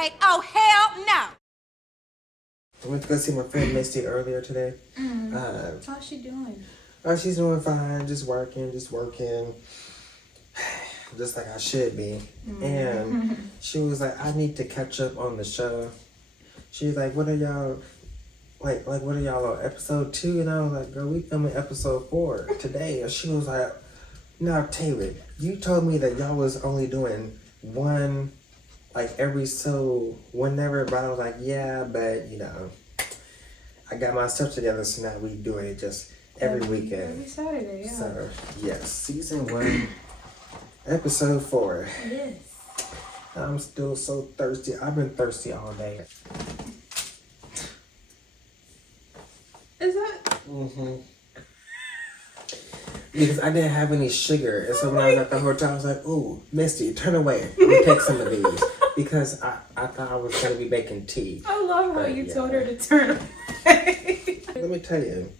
way. Oh, hell no. I went to go see my friend Misty earlier today. How's she doing? Oh, she's doing fine. Just working. Just like I should be. And she was like, I need to catch up on the show. She was like, what are y'all, what are y'all on episode 2? And I was like, girl, we filming episode 4 today. And she was like, no, Tavyn, you told me that y'all was only doing one, like every so whenever, but I was like, yeah, but you know, I got my stuff together, so now we doing it just every weekend. Every Saturday, yeah. So, yes, season 1, episode 4. Yes. I'm still so thirsty. I've been thirsty all day. Is that? Because I didn't have any sugar. And so when I was at the hotel, I was like, ooh, Misty, turn away. Let me take some of these. Because I thought I was going to be making tea. I love how you told her to turn away. Let me tell you.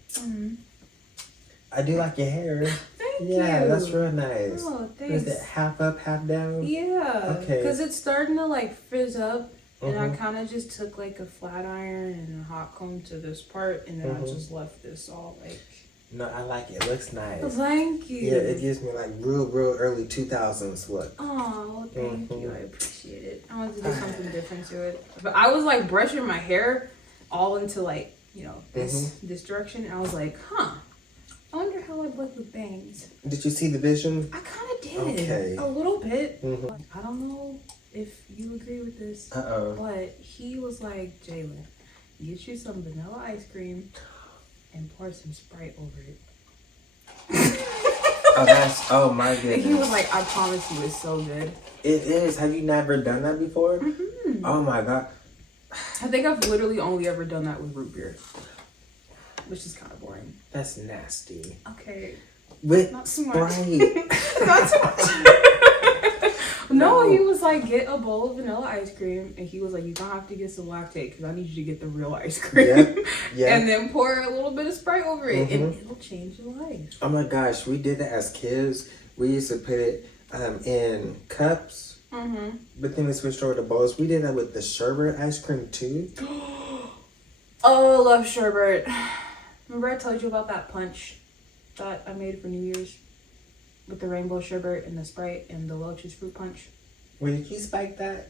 I do like your hair. Thank you. Yeah, that's real nice. Oh, thanks. Is it half up, half down? Yeah. Okay. Because it's starting to like frizz up. And I kind of just took like a flat iron and a hot comb to this part. And then I just left this all like... No, I like it. It looks nice. Thank you. Yeah, it gives me like real early 2000s look. Oh, thank you. I appreciate it. I wanted to do something different to it. But I was like brushing my hair all into like, you know, this direction. And I was like, I wonder how I'd look with bangs. Did you see the vision? I kind of did. Okay. A little bit. I don't know if you agree with this. But he was like, Jalen, get you some vanilla ice cream and pour some Sprite over it. Oh my goodness. And he was like, I promise you, it's so good. It is. Have you never done that before? Oh my god. I think I've literally only ever done that with root beer, which is kind of boring. That's nasty. Okay. With Not too much. Sprite. Not too much. No, he was like, get a bowl of vanilla ice cream. And he was like, you're going to have to get some lactate because I need you to get the real ice cream. Yeah. And then pour a little bit of Sprite over it. And it'll change your life. Oh my gosh, we did that as kids. We used to put it in cups. But then we switched over to bowls. We did that with the sherbet ice cream too. Oh, I love sherbet. Remember I told you about that punch that I made for New Year's? With the rainbow sherbet and the Sprite and the Welch's fruit punch. Wait, did you spike that?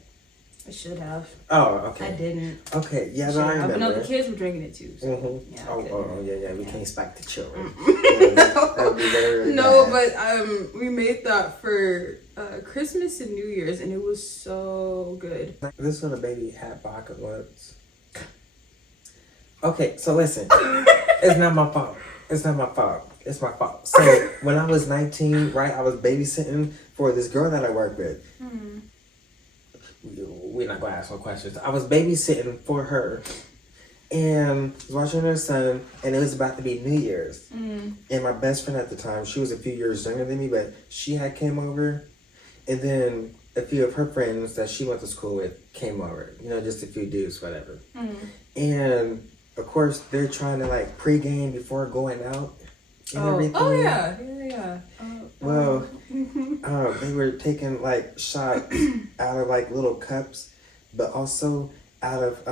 I should have. Oh, okay. I didn't. Okay, yeah, no, I remember. But no, the kids were drinking it too. So. Yeah, Yeah. We can't spike the children. No, very but we made that for Christmas and New Year's, and it was so good. This little baby had vodka once. Okay, so listen, it's not my fault. It's not my fault. It's my fault. So when I was 19, right, I was babysitting for this girl that I work with. We're not going to ask no questions. I was babysitting for her and watching her son, and it was about to be New Year's. And my best friend at the time, she was a few years younger than me, but she had came over. And then a few of her friends that she went to school with came over. You know, just a few dudes, whatever. And, of course, they're trying to, like, pregame before going out. And everything. Oh, yeah. Well, they were taking like shots out of like little cups, but also out of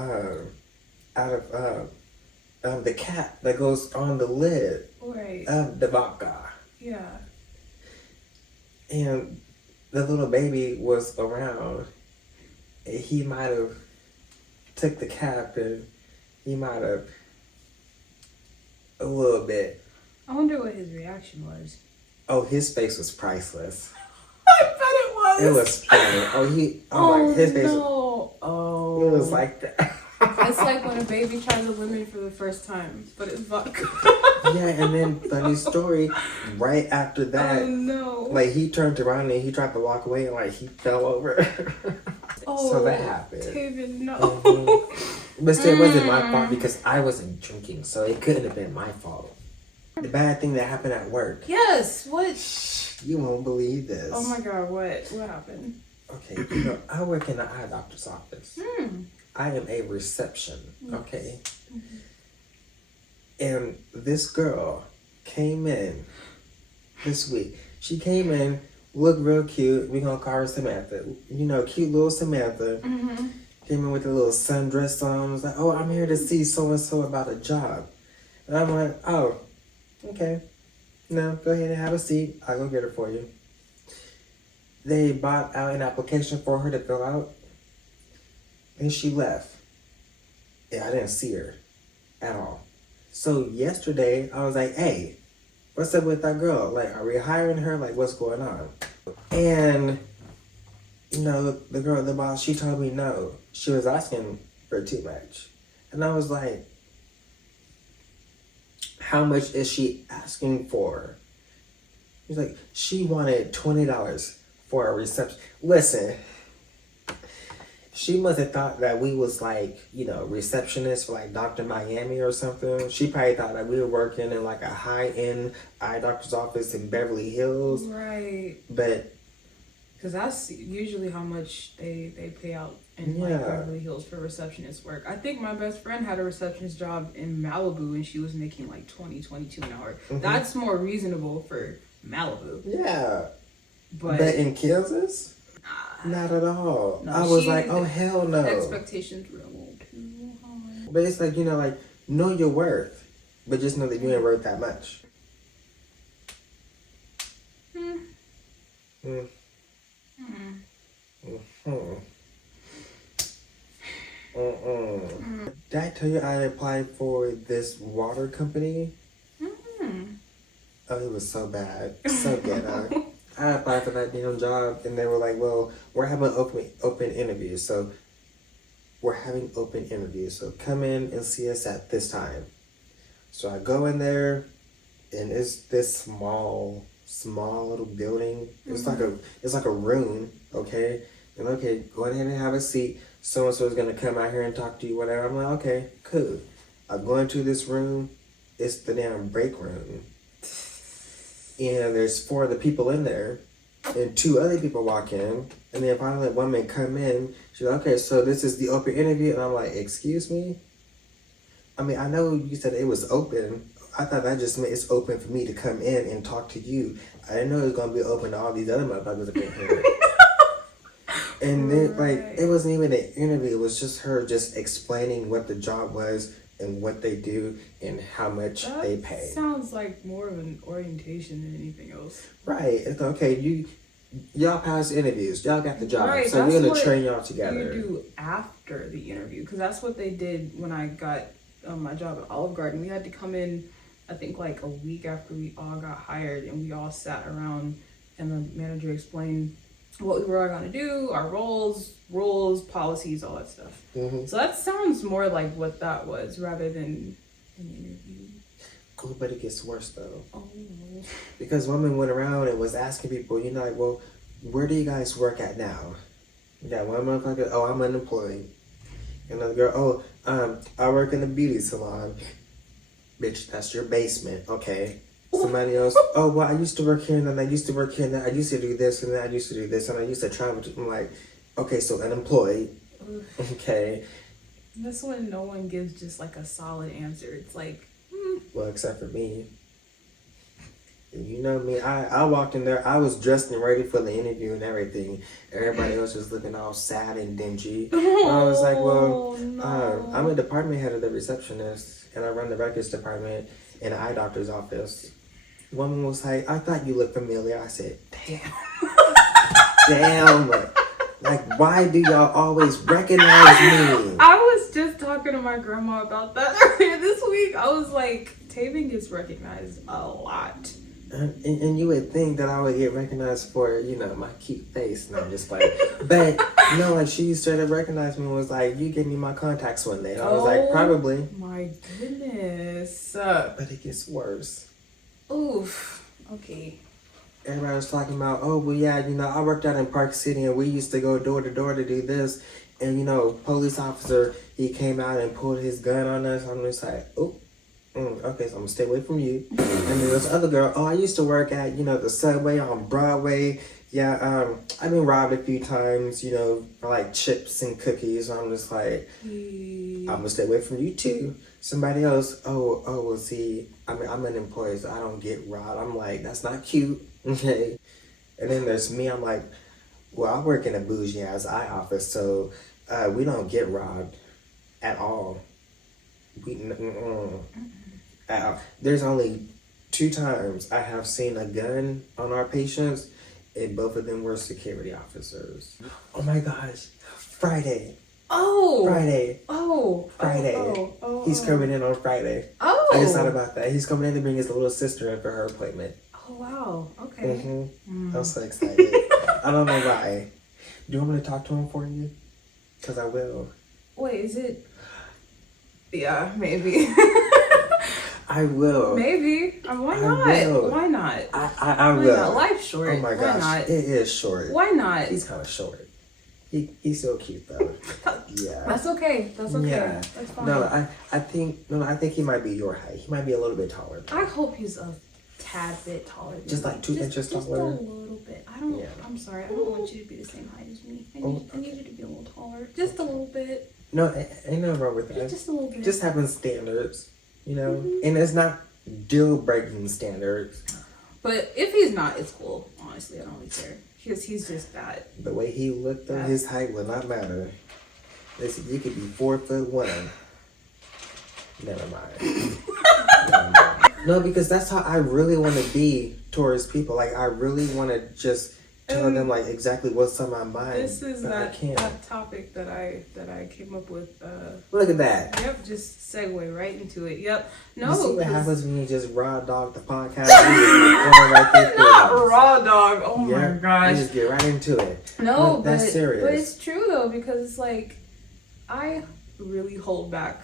the cap that goes on the lid of the vodka. Yeah. And the little baby was around. And he might have took the cap and he might have a little bit. I wonder what his reaction was. Oh, his face was priceless. I bet it was. It was funny. His face. No. It was like that. It's like when a baby tries a lemon for the first time, but it's vodka. Yeah, and then funny story, right after that, like he turned around and he tried to walk away and like he fell over. So that happened. Tavyn, no. But still, it wasn't my fault because I wasn't drinking, so it couldn't have been my fault. The bad thing that happened at work. Yes, what? You won't believe this. Oh my god, what? What happened? Okay, you know, I work in an eye doctor's office. I am a reception, okay? And this girl came in this week. She came in, looked real cute. We're going to call her Samantha. You know, cute little Samantha. Came in with a little sundress on. Was like, oh, I'm here to see so and so about a job. And I'm like, oh, okay. No, go ahead and have a seat. I'll go get her for you. They bought out an application for her to fill out. And she left. Yeah, I didn't see her at all. So yesterday, I was like, hey, what's up with that girl? Like, are we hiring her? Like, what's going on? And, you know, the girl, the boss, she told me no. She was asking for too much. And I was like, how much is she asking for? He's like, she wanted $20 for a reception. Listen, she must have thought that we was like, you know, receptionists for like Dr. Miami or something. She probably thought that we were working in like a high-end eye doctor's office in Beverly Hills. Right. But because that's usually how much they pay out in like Beverly Hills for receptionist work. I think my best friend had a receptionist job in Malibu and she was making like $22 an hour. Mm-hmm. That's more reasonable for Malibu. Yeah. But in Kansas? Not at all. No, I was like, oh, hell no. Expectations were a little too high. But it's like, you know, like, know your worth. But just know that you ain't worth that much. Did I tell you I applied for this water company? Oh, it was so bad. So ghetto. I applied for that damn job, and they were like, well, we're having open interviews, so come in and see us at this time. So I go in there, and it's this small little building. It's like a room, okay? And okay, go ahead and have a seat. So-and-so is going to come out here and talk to you, whatever. I'm like, okay, cool. I go into this room. It's the damn break room. And there's 4 other people in there, and 2 other people walk in, and then finally one man come in. She's like, okay, so this is the open interview, and I'm like, excuse me? I mean, I know you said it was open. I thought that just meant it's open for me to come in and talk to you. I didn't know it was going to be open to all these other motherfuckers up in here. And then, like, it wasn't even an interview. It was just her just explaining what the job was and what they do and how much they pay. Sounds like more of an orientation than anything else. Right. It's okay. Y'all passed interviews. Y'all got the job. Right, so we're going to train y'all together. You do after the interview. Because that's what they did when I got my job at Olive Garden. We had to come in, I think, like a week after we all got hired. And we all sat around and the manager explained what we were all going to do, our roles, rules, policies, all that stuff. Mm-hmm. So that sounds more like what that was rather than an interview. Oh, but it gets worse though. Oh. Because women went around and was asking people, you know, like, well, where do you guys work at now? You got one motherfucker, oh, I'm unemployed. Another girl, oh, I work in a beauty salon. Bitch, that's your basement, okay? Somebody else, oh, well, I used to work here, and then I used to work here, and then I used to do this, and then I used to do this, and I used to travel to, I'm like, okay, so unemployed, okay. That's when no one gives just, like, a solid answer. It's like, Well, except for me. You know me, I walked in there, I was dressed and ready for the interview and everything. Everybody else was looking all sad and dingy. And I was like, well, no. I'm a department head of the receptionist, and I run the records department in an eye doctor's office. Woman was like, I thought you looked familiar. I said, damn. Damn. Like, why do y'all always recognize me? I was just talking to my grandma about that earlier this week. I was like, Tavyn gets recognized a lot. And you would think that I would get recognized for, you know, my cute face. And I'm just like, but, no, like, she straight up recognized me and was like, you gave me my contacts one day. And I was like, probably. My goodness. But it gets worse. Oof. Okay. Everybody was talking about, oh, well, yeah, you know, I worked out in Park City and we used to go door to door to do this. And, you know, police officer, he came out and pulled his gun on us. I'm just like, oh, okay, so I'm going to stay away from you. And then this other girl, oh, I used to work at, you know, the Subway on Broadway. Yeah, I've been robbed a few times, you know, for like chips and cookies. So I'm just like, I'm going to stay away from you too. Somebody else, oh, well, see, I'm unemployed, so I don't get robbed. I'm like, that's not cute, okay? And then there's me, I'm like, well, I work in a bougie-ass eye office, so We don't get robbed at all. At all. There's only 2 times I have seen a gun on our patients, and both of them were security officers. Oh my gosh. Friday. Friday. He's coming in on Friday. I just thought about that. He's coming in to bring his little sister in for her appointment. Oh, wow. Okay. I'm so excited. I don't know why. Do you want me to talk to him for you? Because I will. Wait, is it? Yeah, maybe. I will. Maybe. Why not? Why not? I will. Not? Life's short. Oh my gosh. Why not? It is short. Why not? He's kind of short. He's so cute though. Yeah. That's okay. Yeah. That's fine. I think he might be your height. He might be a little bit taller. I hope he's a tad bit taller. Just like 2 inches taller. Just a little bit. I'm sorry. I don't want you to be the same height as me. I need you to be a little taller. Just a little bit. No, ain't nothing wrong with that. Just a little bit. Just having standards, and it's not deal breaking standards. But if he's not, it's cool. Honestly, I don't really care. Because he's just that. The way he looked, though, his height will not matter. Listen, you could be 4'1". Never mind. No, because that's how I really want to be towards people. Like, I really want to just tell them like exactly what's on my mind. This is that topic that I came up with. Look at that. Yep, just segue right into it. Yep. No. You see what happens when you just raw dog the podcast? Not raw dog. Oh my gosh. You just get right into it. No, that's serious. But it's true though, because it's like I really hold back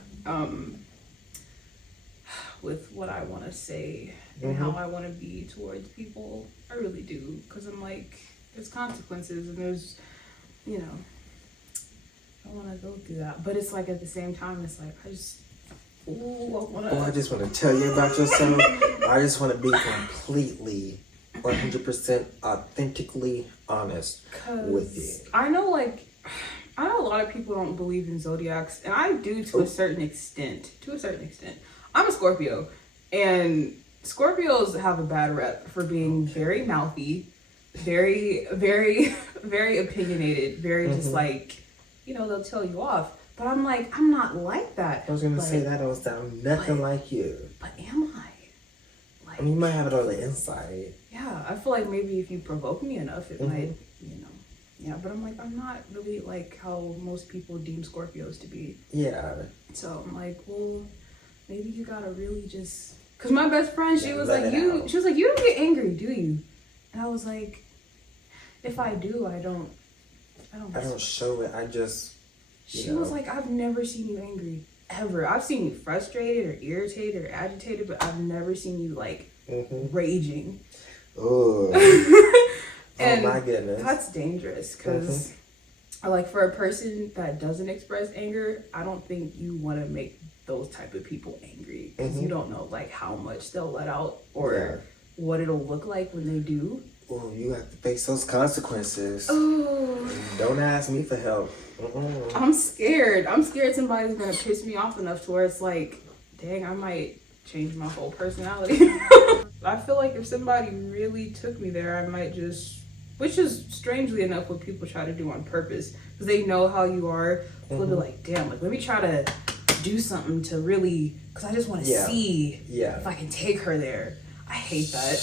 with what I want to say and how I want to be towards people. I really do, because I'm like, there's consequences and there's, I want to go through that. But it's like at the same time, it's like I just want to. I just want to tell you about yourself. I just want to be completely, 100% authentically honest with you. I know a lot of people don't believe in zodiacs, and I do to a certain extent. I'm a Scorpio, and Scorpios have a bad rep for being very mouthy, very, very, very opinionated, very just like, they'll tell you off. But I'm like, I'm not like that. I was going to say that don't sound nothing like you. But am I? I mean, you might have it on the inside. Yeah, I feel like maybe if you provoke me enough, it might, Yeah, but I'm like, I'm not really like how most people deem Scorpios to be. Yeah. So I'm like, well, maybe you gotta really just... Because my best friend, she was like, you don't get angry, do you? And I was like, if I do, I don't show it. I just, She was like, I've never seen you angry, ever. I've seen you frustrated or irritated or agitated, but I've never seen you, like, raging. Oh. And my goodness. That's dangerous, because, like, for a person that doesn't express anger, I don't think you want to make those type of people angry, because you don't know like how much they'll let out or what it'll look like when they do. Oh, you have to face those consequences. Oh, don't ask me for help. I'm scared somebody's gonna piss me off enough to where it's like, dang, I might change my whole personality. I feel like if somebody really took me there, I might just, which is strangely enough what people try to do on purpose, because they know how you are. They'll be like, damn, like let me try to do something to really, because I just want to see if I can take her there. I hate that.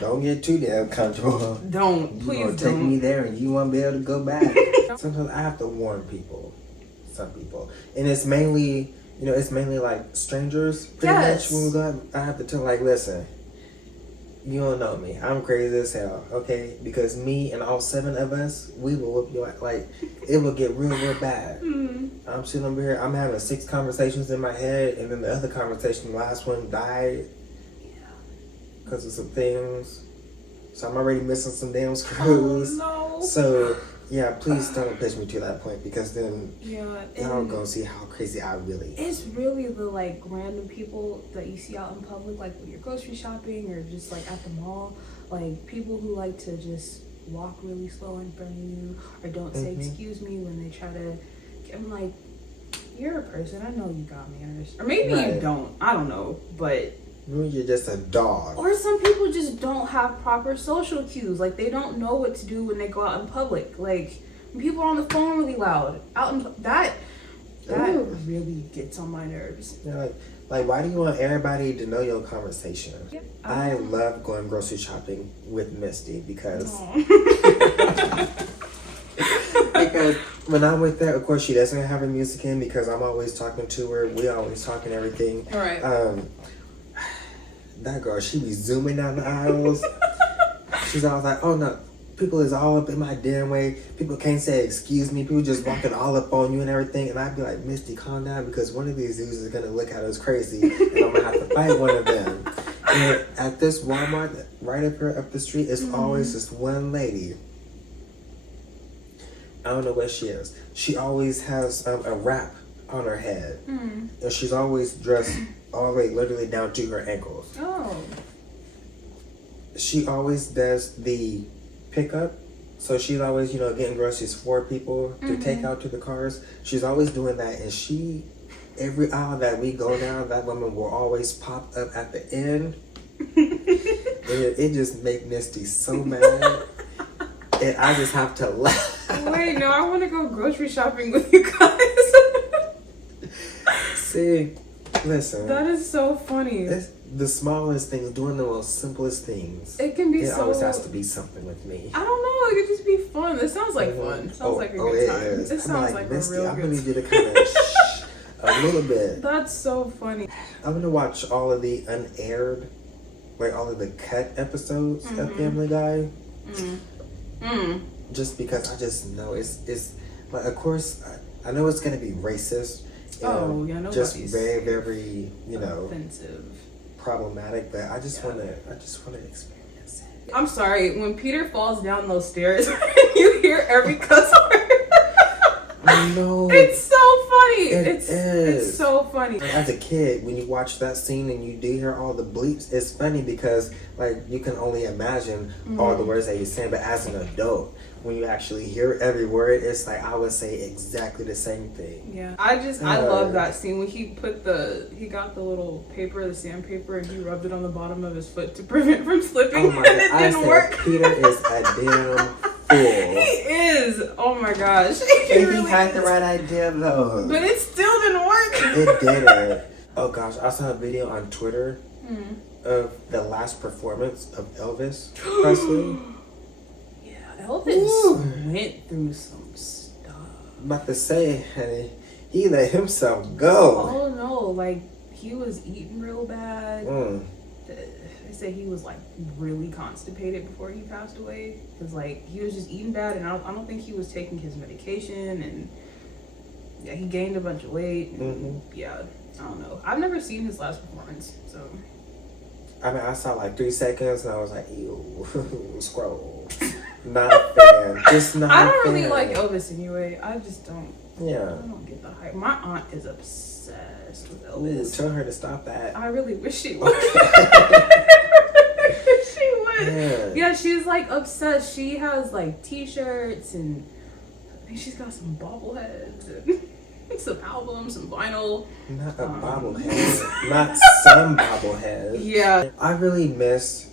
Don't get too damn comfortable. Please don't. Take me there and you won't be able to go back. Sometimes I have to warn people. Some people. And it's mainly, like strangers pretty much when we go out. I have to tell like, listen, you don't know me. I'm crazy as hell, okay? Because me and all 7 of us, we will whoop you out. Like, it will get real, real bad. I'm sitting over here, I'm having 6 conversations in my head, and then the other conversation, the last one died. Because of some things. So I'm already missing some damn screws. Oh, no. So, yeah, please don't push me to that point, because then y'all gonna see how crazy I really am. It's really the like random people that you see out in public, like when you're grocery shopping or just like at the mall, like people who like to just walk really slow in front of you or don't say excuse me when they try to. I'm like, you're a person. I know you got manners, or maybe you don't. I don't know, but. You're just a dog. Or some people just don't have proper social cues. Like, they don't know what to do when they go out in public. Like, People are on the phone really loud. Out in that Ooh. really gets on my nerves. Yeah, like, why do you want everybody to know your conversation? Yeah. I love going grocery shopping with Misty because because when I'm with her, of course, she doesn't have her music in because I'm always talking to her. We always talking everything. All right. That girl, she be zooming down the aisles. She's always like, oh no, people is all up in my damn way. People can't say excuse me. People just walking all up on you and everything. And I'd be like, Misty, calm down because one of these dudes is going to look at us crazy. And I'm going to have to fight one of them. And at this Walmart, right up here up the street, it's always this one lady. I don't know what she is. She always has a wrap on her head. And she's always dressed all the way literally down to her ankles. Oh. She always does the pickup. So she's always, getting groceries for people to take out to the cars. She's always doing that. And every aisle that we go down, that woman will always pop up at the end. And it just makes Misty so mad. And I just have to laugh. Wait, no, I want to go grocery shopping with you guys. See, listen. That is so funny. It's the smallest things, doing the most simplest things. It can be It so... always has to be something with me. I don't know. It could just be fun. It sounds like fun. It sounds like a good time. Is. It sounds like Misty, a real I'm good gonna time. need you to kind of shh a little bit. That's so funny. I'm gonna watch all of the unaired, like all of the cut episodes of Family Guy. Just because I just know it's like, of course, I know it's gonna be racist. Nobody's just very, very, offensive, problematic. But I just wanna experience it. I'm sorry, when Peter falls down those stairs, you hear every cuss word. I know. It's so funny. It's so funny. As a kid, when you watch that scene and you do hear all the bleeps, it's funny because you can only imagine all the words that he's saying. But as an adult, when you actually hear every word, it's like I would say exactly the same thing. Yeah, I love that scene when he got the little paper, the sandpaper, and he rubbed it on the bottom of his foot to prevent from slipping, Oh my and it didn't work. Peter is a damn fool. He is. Oh my gosh. He had the right idea though. But it still didn't work. It didn't. Oh gosh, I saw a video on Twitter of the last performance of Elvis Presley. Elvis went through some stuff. I'm about to say, honey, he let himself go. Oh no, he was eating real bad. They said he was really constipated before he passed away. Because he was just eating bad, and I don't think he was taking his medication, and yeah, he gained a bunch of weight. And, yeah, I don't know. I've never seen his last performance, so. I mean, I saw 3 seconds, and I was like, ew, scroll. Not a fan. Just not. I don't a really fan. like Elvis anyway. I just don't. Yeah. I don't get the hype. My aunt is obsessed with Elvis. Ooh, tell her to stop that. I really wish she would. She would. Yeah, she's obsessed. She has t-shirts, and I think she's got some bobbleheads and some albums, some vinyl. Not a bobblehead. Not some bobblehead. Yeah. I really miss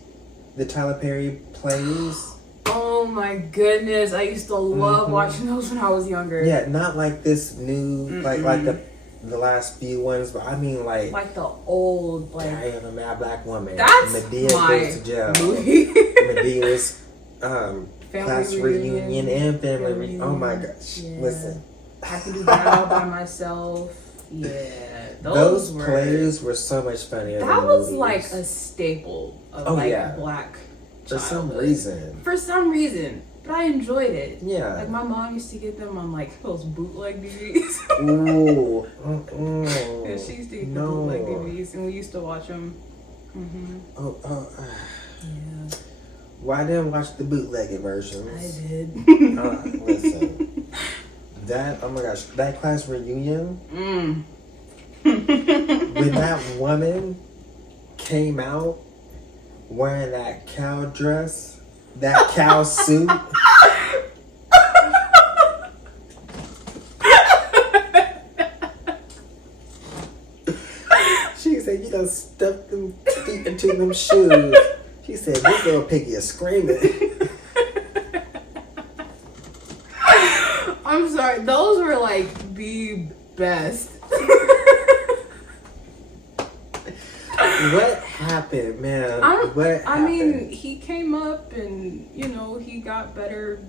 the Tyler Perry plays. Oh my goodness. I used to love watching those when I was younger. Yeah, not this new, like the last few ones, but I mean the old, Diary of a Mad Black Woman. That's Madea my Goes to Jail. movie. Medea's class reunion and family reunion. Oh my gosh. Yeah. Listen. I Could Do That All By Myself. Yeah. Those plays were so much funnier. That was a staple of black For some childhood. reason. For some reason. But I enjoyed it. Yeah. My mom used to get them on those bootleg DVDs. Ooh. Yeah, she used to get the bootleg DVDs, and we used to watch them. Yeah. Well, I didn't watch the bootlegged versions. I did. Listen. Oh my gosh, that class reunion. When that woman came out wearing that cow dress, that cow suit. She said, you done stuffed them feet into them shoes. She said, this little piggy is screaming. sorry. Those were like the best. What happened, man? I mean, he came up and, you know, he got better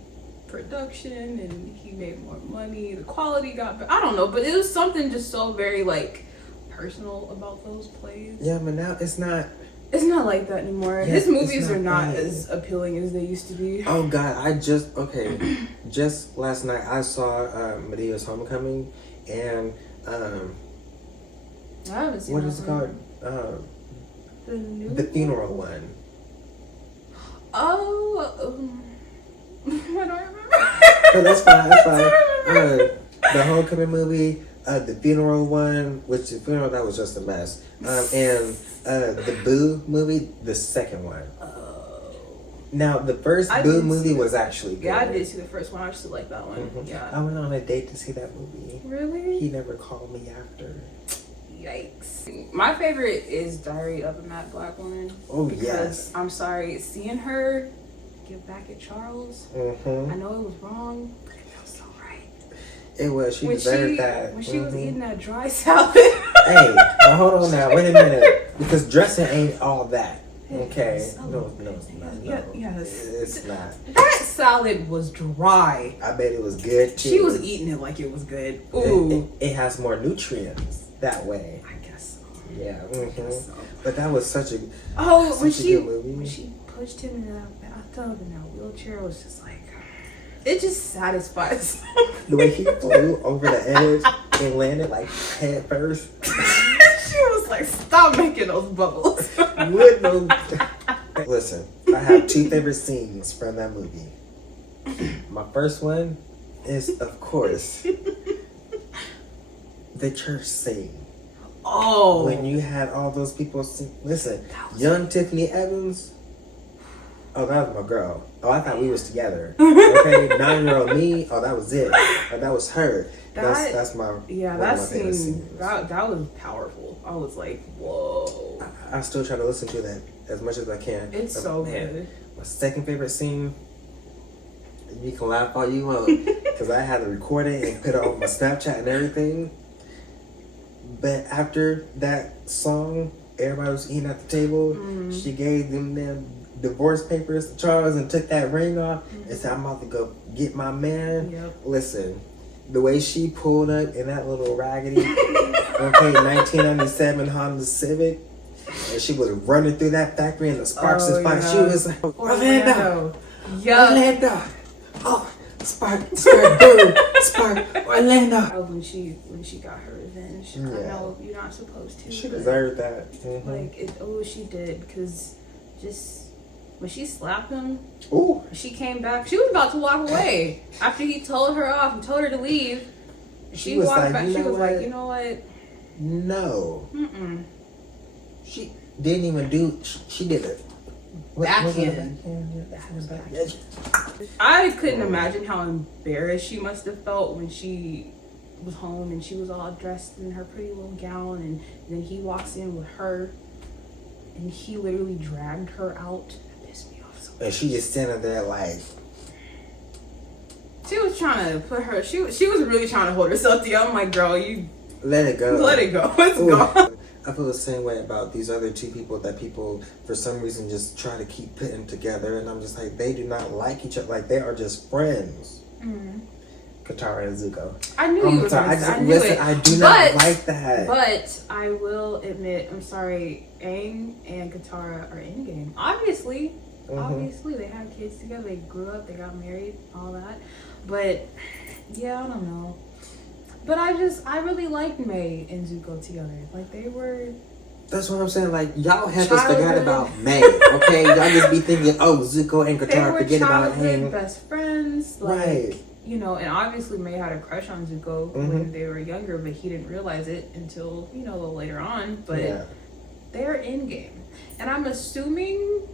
production and he made more money. The quality got better. I don't know, but it was something just so very, like, personal about those plays. Yeah, but now it's not. It's not like that anymore. Yeah, His movies are not right. as appealing as they used to be. Oh, God. Just last night I saw Madea's Homecoming and, I haven't seen what that is it one. called? The funeral one. Oh, I don't remember. No, that's fine. That's fine. The Homecoming movie, the funeral one, which the funeral that was just a mess, and the Boo movie, the second one. Now the first Boo movie was actually good. Yeah, I did see the first one. I actually like that one. Mm-hmm. Yeah. I went on a date to see that movie. Really? He never called me after. Yikes. My favorite is Diary of a Mad Black Woman. Oh, because, yes. I'm sorry, seeing her get back at Charles, Mm-hmm. I know it was wrong, but it feels so right. It was. She deserved that. When she was eating that dry salad. Hey, now hold on now. Wait a minute. Because dressing ain't all that. Okay? No, it's not. No. Yes. It's not. That salad was dry. I bet it was good, too. She was eating it like it was good. Ooh. It has more nutrients that way. I guess so. Yeah. I guess so. But that was such a good movie. When she pushed him in that bathtub in that wheelchair, it was just like, it just satisfies. The way he flew over the edge and landed like head first. She was like, stop making those bubbles. Listen, I have two favorite scenes from that movie. My first one is, of course, the church scene. Oh. When you had all those people sing. Listen, young Tiffany Evans. Oh, that was my girl. Oh, I thought we was together. Okay, 9-year-old me. Oh, that was it. Oh, that was her. That's my. Yeah, that scene. That was powerful. I was like, whoa. I still try to listen to that as much as I can. It's so good. My second favorite scene. You can laugh all you want because I had to record it and put it on my Snapchat and everything. But after that song, everybody was eating at the table. Mm-hmm. She gave them divorce papers to Charles and took that ring off and said, I'm about to go get my man. Yep. Listen, the way she pulled up in that little raggedy 1997 Honda Civic, and she was running through that factory and the sparks and fire. Yeah. She was like, Orlando. Yeah. Orlando. Oh, spark, boom, spark, Orlando. When she got her revenge. I know you're not supposed to. She deserved that. Mm-hmm. Like, she did. Because just when she slapped him, ooh, she came back. She was about to walk away after he told her off and told her to leave. She walked like, back. She was like, you know what? No. Mm-mm. She didn't even do. She did it. Backhand. I couldn't imagine how embarrassed she must have felt when she was home and she was all dressed in her pretty little gown, and then he walks in with her and he literally dragged her out. That pissed me off so much. And she just standing there like. She was trying to put her. She was really trying to hold herself together. I'm like, girl, you let it go. Let it go. It's gone. I feel the same way about these other two people that people, for some reason, just try to keep putting together. And I'm just like, they do not like each other. Like, they are just friends. Mm-hmm. Katara and Zuko. I knew you were going to say. I do not like that. But I will admit, I'm sorry, Aang and Katara are in game. Obviously. Mm-hmm. Obviously, they had kids together. They grew up. They got married. All that. But, yeah, I don't know. But I really liked May and Zuko together. Like, they were... That's what I'm saying. Like, y'all have us forget about May, okay? Y'all just be thinking, oh, Zuko and Katara, forget about him. They were best friends. Like, right. You know, and obviously May had a crush on Zuko when they were younger, but he didn't realize it until, a little later on. But they're in game. And I'm assuming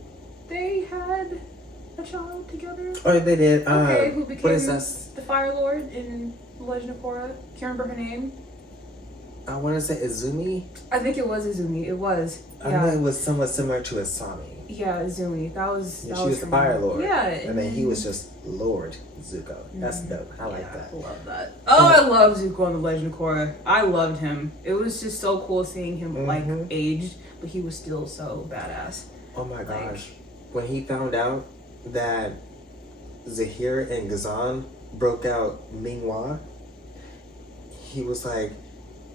they had a child together. Oh, they did. Okay, who became what is the Fire Lord in The Legend of Korra? Can't remember her name. I want to say Izumi. I think it was Izumi. It was. I know it was somewhat similar to Asami. Yeah, Zumi. That was. Yeah, That she was the Fire Lord. Yeah, and then he was just Lord Zuko. That's dope. I like that. I love that. Oh, I love Zuko on the Legend of Korra. I loved him. It was just so cool seeing him like aged, but he was still so badass. Oh my gosh, when he found out that Zahir and Ghazan broke out Minghua, he was like,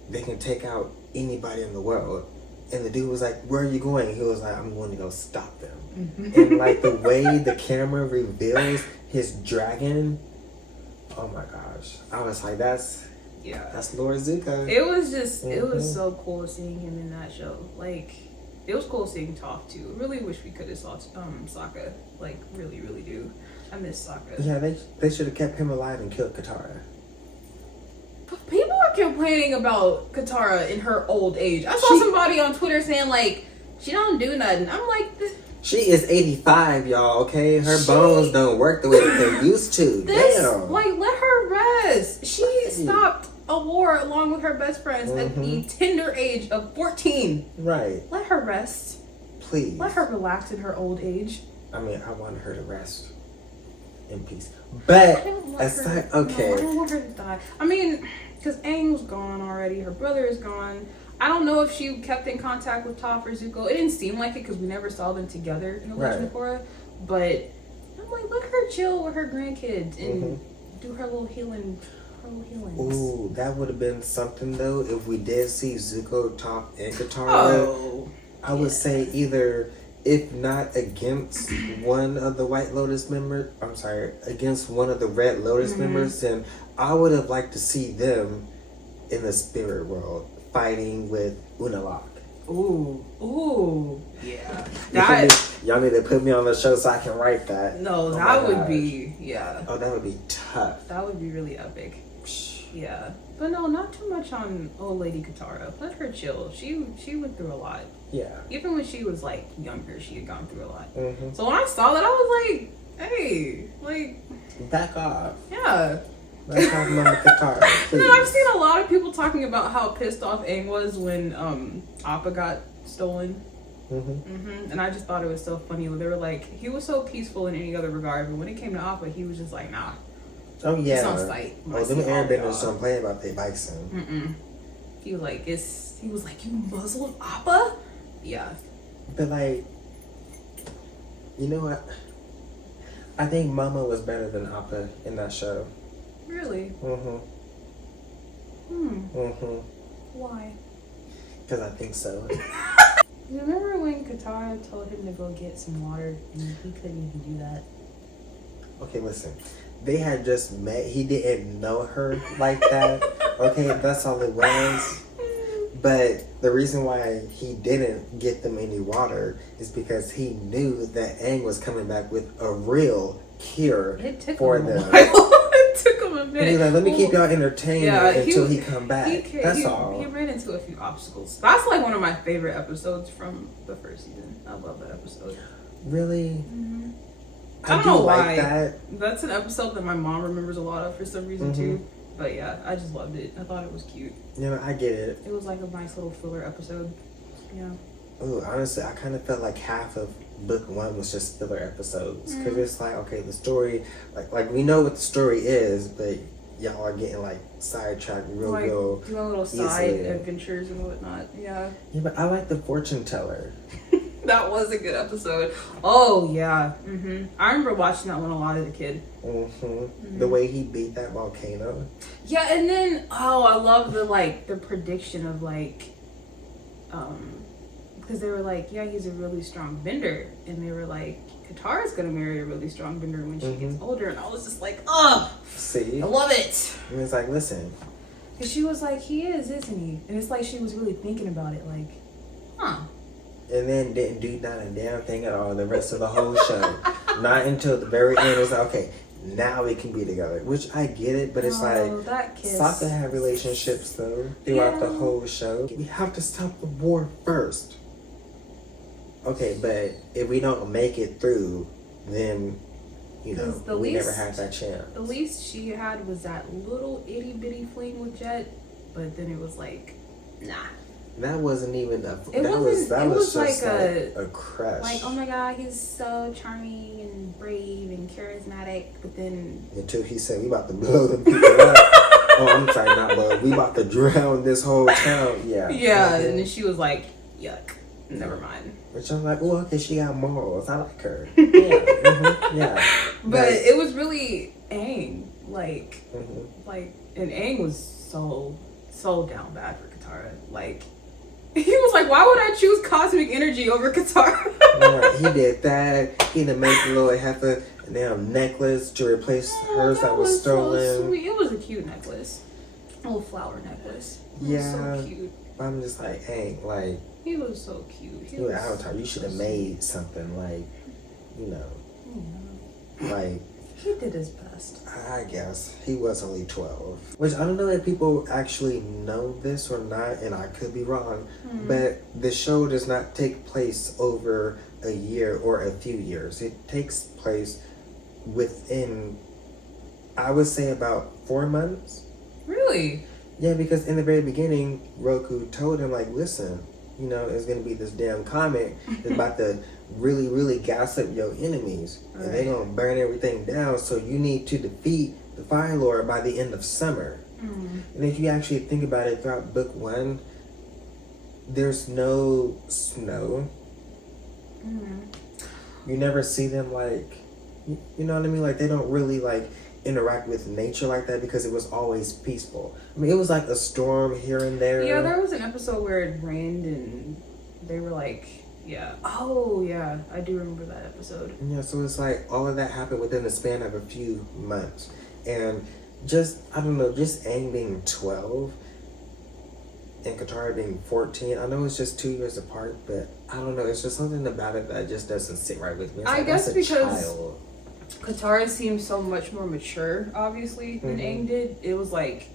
they can take out anybody in the world. And the dude was like, where are you going? He was like, I'm going to go stop them. And like the way the camera reveals his dragon, oh my gosh. I was like, that's Lord Zuko. It was just, it was so cool seeing him in that show. Like, it was cool seeing Toph too. I really wish we could have saw Sokka. Like, really, really do. I miss Sokka. Yeah, they should have kept him alive and killed Katara. But people are complaining about Katara in her old age. I saw somebody on Twitter saying, like, she don't do nothing. I'm like, she is 85, y'all, okay? Her bones don't work the way that they used to. Damn. Like, let her rest. She stopped a war along with her best friends at the tender age of 14. Right. Let her rest. Please. Let her relax in her old age. I mean, I want her to rest in peace. But, aside, okay. No, I don't want her to die. I mean, because Aang's gone already. Her brother is gone. I don't know if she kept in contact with Toph or Zuko. It didn't seem like it because we never saw them together in the Legend of Korra. But I'm like, let her chill with her grandkids and do her little healings. Ooh, that would have been something though if we did see Zuko, Toph, and Katara. I would say either, if not against one of the White Lotus members, against one of the Red Lotus members, then I would have liked to see them in the spirit world fighting with Unalaq. Ooh, yeah. Y'all need to put me on the show so I can write that. No, that would be, Oh, that would be tough. That would be really epic. Yeah. But no, not too much on old lady Katara. Let her chill. She went through a lot. Yeah. Even when she was like younger, she had gone through a lot. So when I saw that, I was like, hey, like, back off. Yeah. Back off, Mama Katara. And then I've seen a lot of people talking about how pissed off Aang was when Appa got stolen. And I just thought it was so funny. They were like, he was so peaceful in any other regard, but when it came to Appa, he was just like, nah. Oh yeah. It's on sight. Oh, them airbenders don't play about their bison. He was like, you muzzled Appa? Yeah. But like, you know what? I think Mama was better than Appa in that show. Really? Why? Because I think so. You remember when Katara told him to go get some water and he couldn't even do that? Okay, listen. They had just met. He didn't know her like that. Okay, that's all it was. But the reason why he didn't get them any water is because he knew that Aang was coming back with a real cure for them. It took him a minute. And he's like, let me keep y'all entertained until he come back. That's all. He ran into a few obstacles. That's like one of my favorite episodes from the first season. I love that episode. Really? I don't know why. That. That's an episode that my mom remembers a lot of for some reason too. But yeah, I just loved it. I thought it was cute. You know, I get it. It was like a nice little filler episode. Yeah. Oh, honestly, I kind of felt like half of book one was just filler episodes. Because it's like, okay, the story, like we know what the story is, but y'all are getting like sidetracked real good. Doing little side adventures and whatnot. Yeah. Yeah, but I like the fortune teller. That was a good episode. Oh yeah. I remember watching that one a lot as a kid. The way he beat that volcano. Yeah, and then I love the prediction of because they were like, yeah, he's a really strong bender, and they were like, Katara's gonna marry a really strong bender when she gets older, and I was just like, see, I love it. And it's like, listen, because she was like, he is, isn't he? And it's like she was really thinking about it, like, and then didn't do not a damn thing at all the rest of the whole show. Not until the very end. It was like, okay, now we can be together. Which I get it, but it's like Sokka had relationships though throughout the whole show. We have to stop the war first. Okay, but if we don't make it through, then we never had that chance. The least she had was that little itty bitty fling with Jet, but then it was like, nah. That wasn't even a. It that was just like a crush. Like, oh my god, he's so charming and brave and charismatic. But then until he said, "We about to blow them people up." Oh, I'm sorry, not blow. We about to drown this whole town. Yeah. Yeah, and then she was like, "Yuck, never mind." Which I'm like, oh, okay, she got morals. I like her. Yeah. Mm-hmm, yeah. But it was really Aang. Like, and Aang was so down bad for Katara. Like, he was like, why would I choose cosmic energy over Katara? Yeah, he did that. He didn't make the little half a damn necklace to replace hers that was stolen. So sweet. It was a cute necklace. A little flower necklace. It was so cute. I'm just like, hey, like, he was so cute. You were Avatar. You should have made something like, you know, like. He did his best. I guess. He was only 12. Which I don't know if people actually know this or not, and I could be wrong, but the show does not take place over a year or a few years. It takes place within, I would say, about 4 months. Really? Yeah, because in the very beginning, Roku told him, like, listen, you know, it's going to be this damn comet that's about to really, really gas up your enemies. Right. And they're going to burn everything down. So you need to defeat the Fire Lord by the end of summer. And if you actually think about it, throughout book 1, there's no snow. You never see them, like, you know what I mean? Like, they don't really, like, interact with nature like that because it was always peaceful. I mean, it was like a storm here and there. Yeah, there was an episode where it rained and they were like, yeah. Oh, yeah. I do remember that episode. Yeah, so it's like all of that happened within the span of a few months. And just, I don't know, just Aang being 12 and Katara being 14. I know it's just 2 years apart, but I don't know. It's just something about it that just doesn't sit right with me. It's I guess because Katara seemed so much more mature, obviously, than Aang did. It was like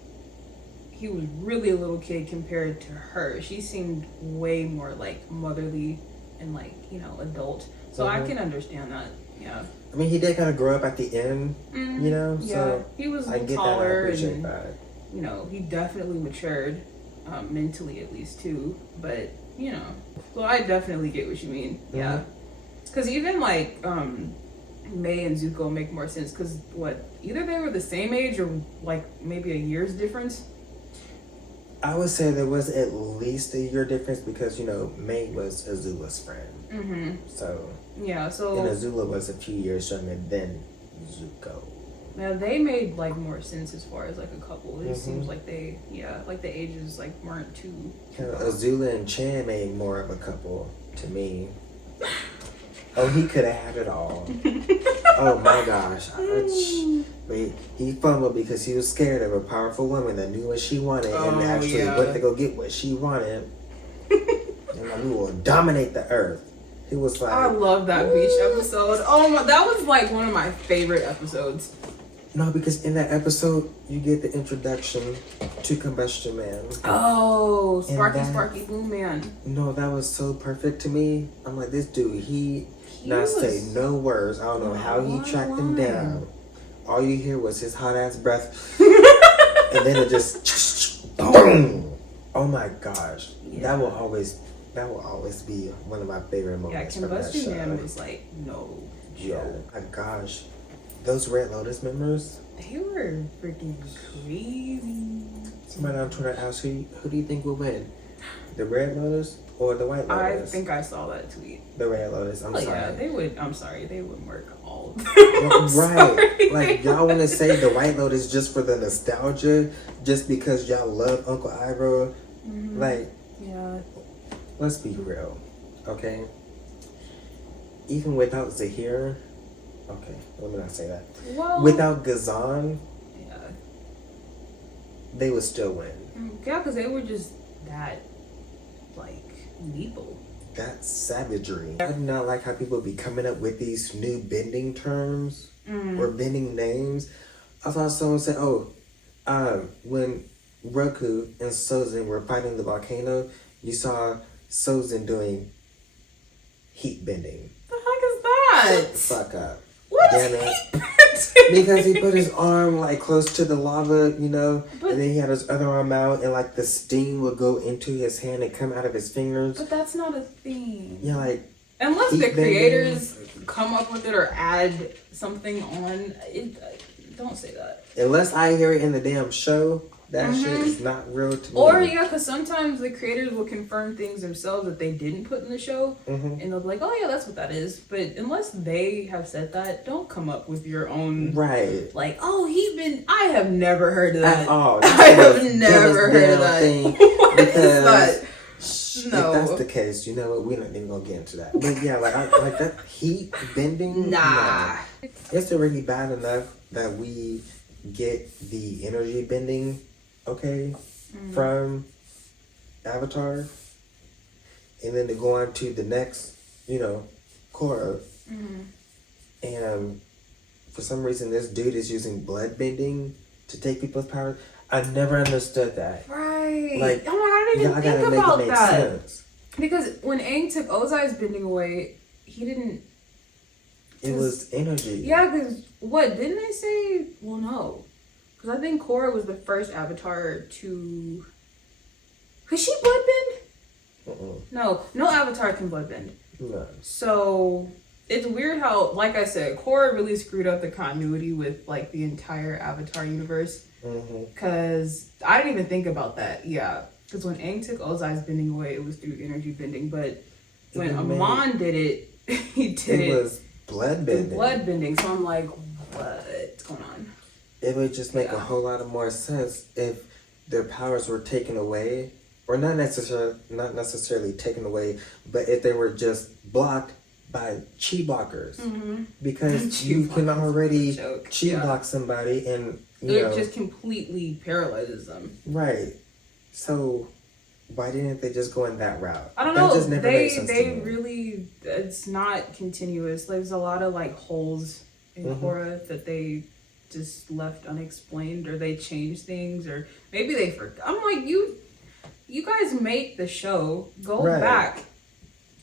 he was really a little kid compared to her. She seemed way more like motherly and like, you know, adult. So I can understand that. Yeah. I mean, he did kind of grow up at the end, you know. Yeah. So he was I get taller that. I appreciate and that. You know, he definitely matured, mentally at least too. But you know, well, I definitely get what you mean. Yeah. Because even like May and Zuko make more sense because either they were the same age or like maybe a year's difference. I would say there was at least a year difference because, you know, May was Azula's friend. So yeah, so and Azula was a few years younger than Zuko. Now they made like more sense as far as like a couple. It just seems like they like the ages like weren't too Azula and Chan made more of a couple to me. Oh, he could have had it all. Oh my gosh. But he fumbled because he was scared of a powerful woman that knew what she wanted and actually went to go get what she wanted. And like, we will dominate the earth. He was like, I love that beach episode. Oh my, that was like one of my favorite episodes. No, because in that episode, you get the introduction to Combustion Man. Oh, Sparky Boom Man. No, that was so perfect to me. I'm like, this dude, he not say no words. I don't know how he tracked him down. All you hear was his hot ass breath. And then it just boom. Oh my gosh. Yeah. That will always be one of my favorite moments. Yeah, Combustion Man was like no joke. My gosh. Those Red Lotus members, they were freaking crazy. Somebody on Twitter asked, who do you think will win? The Red Lotus or the White Lotus? I think I saw that tweet. The Red Lotus, I'm sorry. Yeah, they would work all right. Like, y'all want to say the White Lotus just for the nostalgia, just because y'all love Uncle Iroh? Like, yeah. Let's be real, okay? Even without Zahir, okay, let me not say that. Well, without Ghazan, yeah, they would still win. Yeah, because they were just that, like, lethal. That's savagery. I do not like how people be coming up with these new bending terms or bending names. I saw someone say, when Roku and Sozin were fighting the volcano, you saw Sozin doing heat bending. The heck is that? Shut the fuck up. What Damn is it. heat Because he put his arm like close to the lava, you know, and then he had his other arm out, and like the steam would go into his hand and come out of his fingers. But that's not a thing. Yeah, like unless the creators come up with it or add something on it. Don't say that. Unless I hear it in the damn show, that shit is not real to me. Or yeah, because sometimes the creators will confirm things themselves that they didn't put in the show, and they'll be like, "Oh yeah, that's what that is." But unless they have said that, don't come up with your own. Right. Like, oh, I have never heard of that. At all. I have never heard of that. What is that? No. If that's the case, you know what? We're not even gonna get into that. But yeah, like that heat bending. Nah. It's already bad enough that we get the energy bending, from Avatar, and then to go on to the next, Korra, and for some reason this dude is using blood bending to take people's powers. I never understood that. Right. Like, oh my god, I didn't even think about that. Sense. Because when Aang took Ozai's bending away, he didn't. It was energy. Yeah, because didn't they say? Well, no. Because I think Korra was the first Avatar to. Could she bloodbend? No Avatar can bloodbend. No. So it's weird how, like I said, Korra really screwed up the continuity with like the entire Avatar universe. Because I didn't even think about that. Yeah. Because when Aang took Ozai's bending away, it was through energy bending. But when Amon did it, it was blood bending. Blood bending. So I'm like, what's going on? It would just make a whole lot of more sense if their powers were taken away, or not necessarily taken away, but if they were just blocked by chi blockers, because you can already chi block somebody, and it just completely paralyzes them. Right. So why didn't they just go in that route? I don't know. That just never made sense to me. Really, it's not continuous. There's a lot of like holes in Korra that they just left unexplained, or they changed things, or maybe they forgot. I'm like, you guys make the show, go back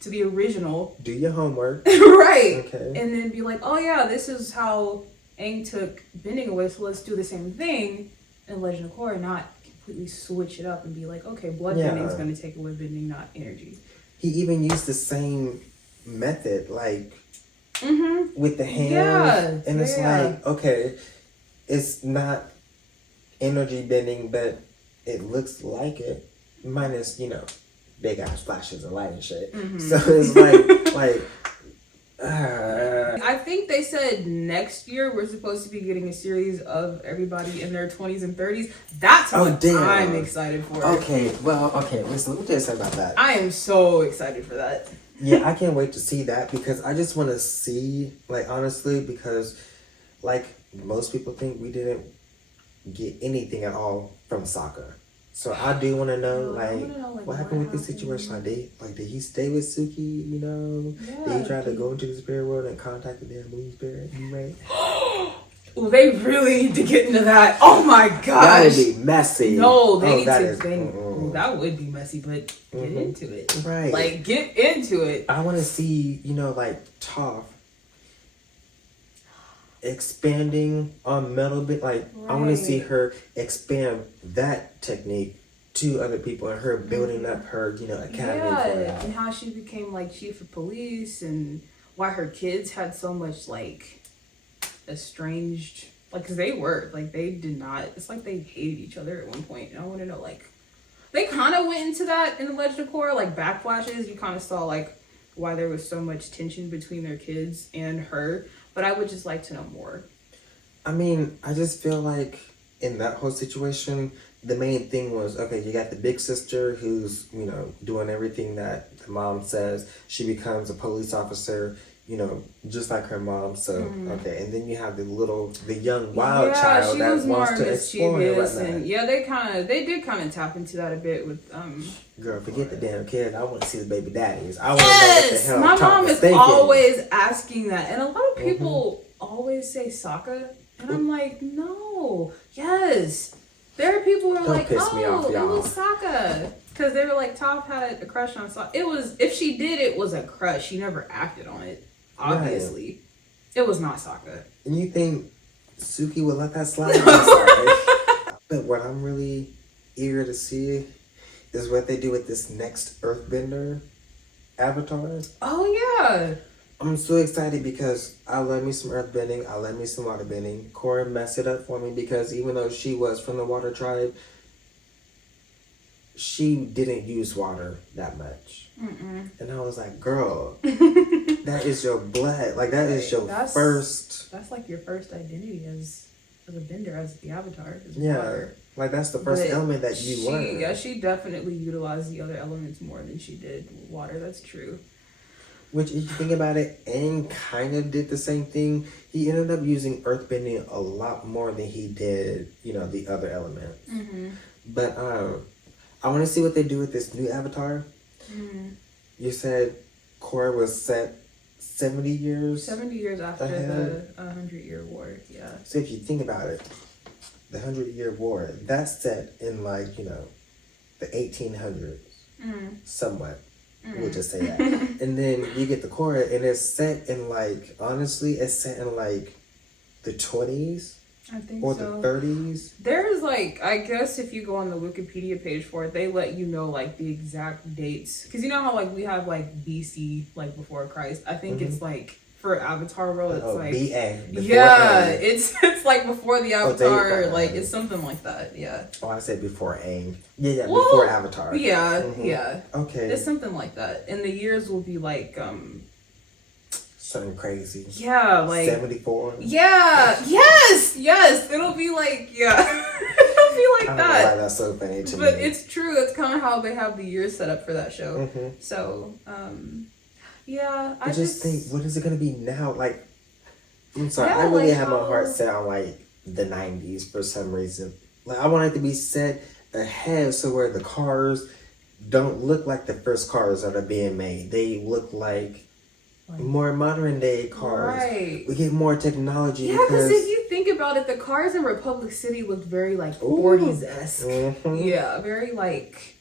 to the original, do your homework, right? Okay, and then be like, oh yeah, this is how Aang took bending away, so let's do the same thing in Legend of Korra, not completely switch it up and be like, okay, blood bending is going to take away bending, not energy. He even used the same method, like with the hand, and it's like, okay, it's not energy bending, but it looks like it, minus big ass flashes of light and shit. So it's like. I think they said next year we're supposed to be getting a series of everybody in their 20s and 30s. That's what I'm excited for. Okay, listen, let me tell you something about that. I am so excited for that. Yeah, I can't wait to see that, because I just want to see, like, honestly, because, like, most people think we didn't get anything at all from Sokka. So I do want to know, what happened with this situation? Like, did he stay with Suki, Did he try to go into the spirit world and contact the damn moon spirit? Right? Well, they really need to get into that. Oh my gosh. That would be messy. No, they need to. That would be messy, but get into it. Right. Like, get into it. I want to see, Toph expanding on metal bit. Like, I want to see her expand that technique to other people, and her building up her, academy for that. And how she became, like, chief of police, and why her kids had so much, like, estranged, like, because they were, like, they did not, it's like they hated each other at one point, and I want to know, like, they kind of went into that in the Legend of Korra, like, backflashes, you kind of saw, like, why there was so much tension between their kids and her, but I would just like to know more. I mean, I just feel like in that whole situation, the main thing was, okay, you got the big sister who's, doing everything that the mom says. She becomes a police officer, just like her mom. So, okay. And then you have the young wild child that wants to explore and whatnot. And they did kind of tap into that a bit with, Girl, forget the damn kid. I want to see the baby daddies. I want to know what the hell my mom is thinking. Always asking that. And a lot of people always say Sokka. And I'm like, no. Yes. There are people who are like, oh, it was Sokka. Because they were like, Toph had a crush on Sokka. It was, if she did, it was a crush. She never acted on it, obviously. Right. It was not Sokka. And you think Suki would let that slide. I'm sorry. But what I'm really eager to see is what they do with this next Earthbender avatar. Oh yeah. I'm so excited because I love me some earthbending. I love me some waterbending. Cora messed it up for me because even though she was from the water tribe, she didn't use water that much. And I was like, girl, that is your blood. Like, that is your first. That's like your first identity as a bender, as the avatar. Water. Like, that's the first element that you learn. Yeah, she definitely utilized the other elements more than she did water. That's true. Which, if you think about it, Aang kind of did the same thing. He ended up using earthbending a lot more than he did, you know, the other elements. But I want to see what they do with this new avatar. You said Korra was set 70 years? 70 years after ahead. the 100-year war, yeah. So if you think about it, the 100-year war, that's set in, like, you know, the 1800s. Somewhat. We'll just say that. And then you get the Korra, and it's set in, like, honestly, it's set in, like, the 20s. I think or so. the 30s. There's, like, I guess if you go on the Wikipedia page for it, they let you know, like, the exact dates. Because you know how, like, we have, like, BC, like, before Christ. I think it's, like, for Avatar World, it's, like... BA. Yeah, A. it's, like, before the Avatar, like, it's something like that, yeah. Oh, I said before Aang. Yeah, well, before Avatar. Yeah, yeah. Okay. It's something like that. And the years will be, like, something crazy. Yeah, like 74. Yeah, yes. It'll be like it'll be like I don't that. know why that's so funny to me. But it's true. It's kind of how they have the years set up for that show. So, yeah. I just think, what is it gonna be now? Like, I'm sorry, yeah, I really like have my heart set on like the 90s for some reason. Like, I want it to be set ahead so where the cars don't look like the first cars that are being made. They look like more modern day cars. Right. We get more technology. Yeah, because if you think about it, the cars in Republic City looked very like 40s-esque. Yeah, very like,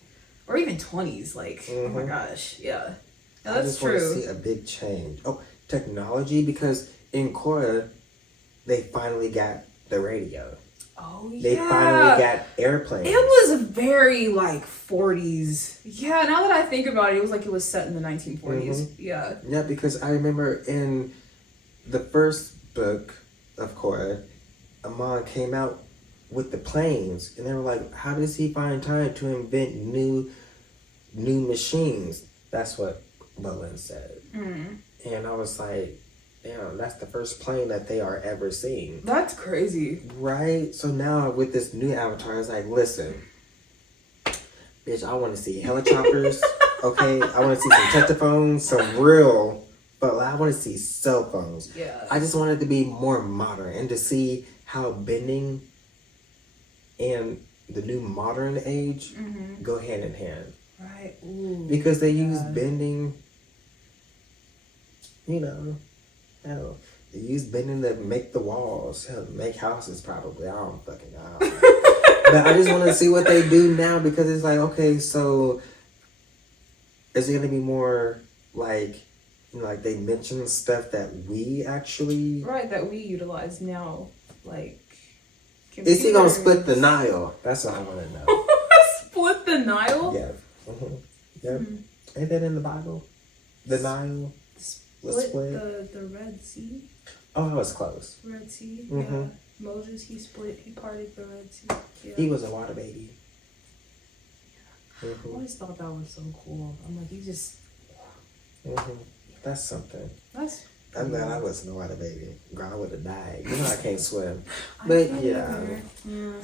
or even 20s. Like, oh my gosh, yeah. No, that's true. I just want to see a big change. Oh, technology, because in Korra, they finally got the radio. Oh, yeah. They finally got airplanes. It was very, like, 40s. Yeah, now that I think about it, it was like it was set in the 1940s. Yeah. Yeah, because I remember in the first book of Korra, Amon came out with the planes, and they were like, how does he find time to invent new machines? That's what Bowen said. And I was like, damn, that's the first plane that they are ever seeing. That's crazy. Right? So now with this new avatar, it's like, listen, bitch, I want to see helicopters, okay? I want to see some telephones, some real, but I want to see cell phones. Yeah. I just want it to be more modern and to see how bending and the new modern age go hand in hand. Right. Ooh, because they use bending, you know. Hell, they use bending to make the walls, hell, make houses probably. I don't fucking know. But I just want to see what they do now because it's like, okay, so is it going to be more like, you know, like they mention stuff that we actually... Right, that we utilize now, like... Is he going to split the Nile? That's what I want to know. Split the Nile? Yeah. Yep. Ain't that in the Bible? The Nile? Split the Red Sea. Oh, I was close. Red Sea. Yeah. Moses, he parted the Red Sea. Yeah. He was a water baby. I always thought that was so cool. I'm like, you just. That's something. I'm glad I wasn't a water baby. Girl, I would have died. You know I can't swim. But yeah.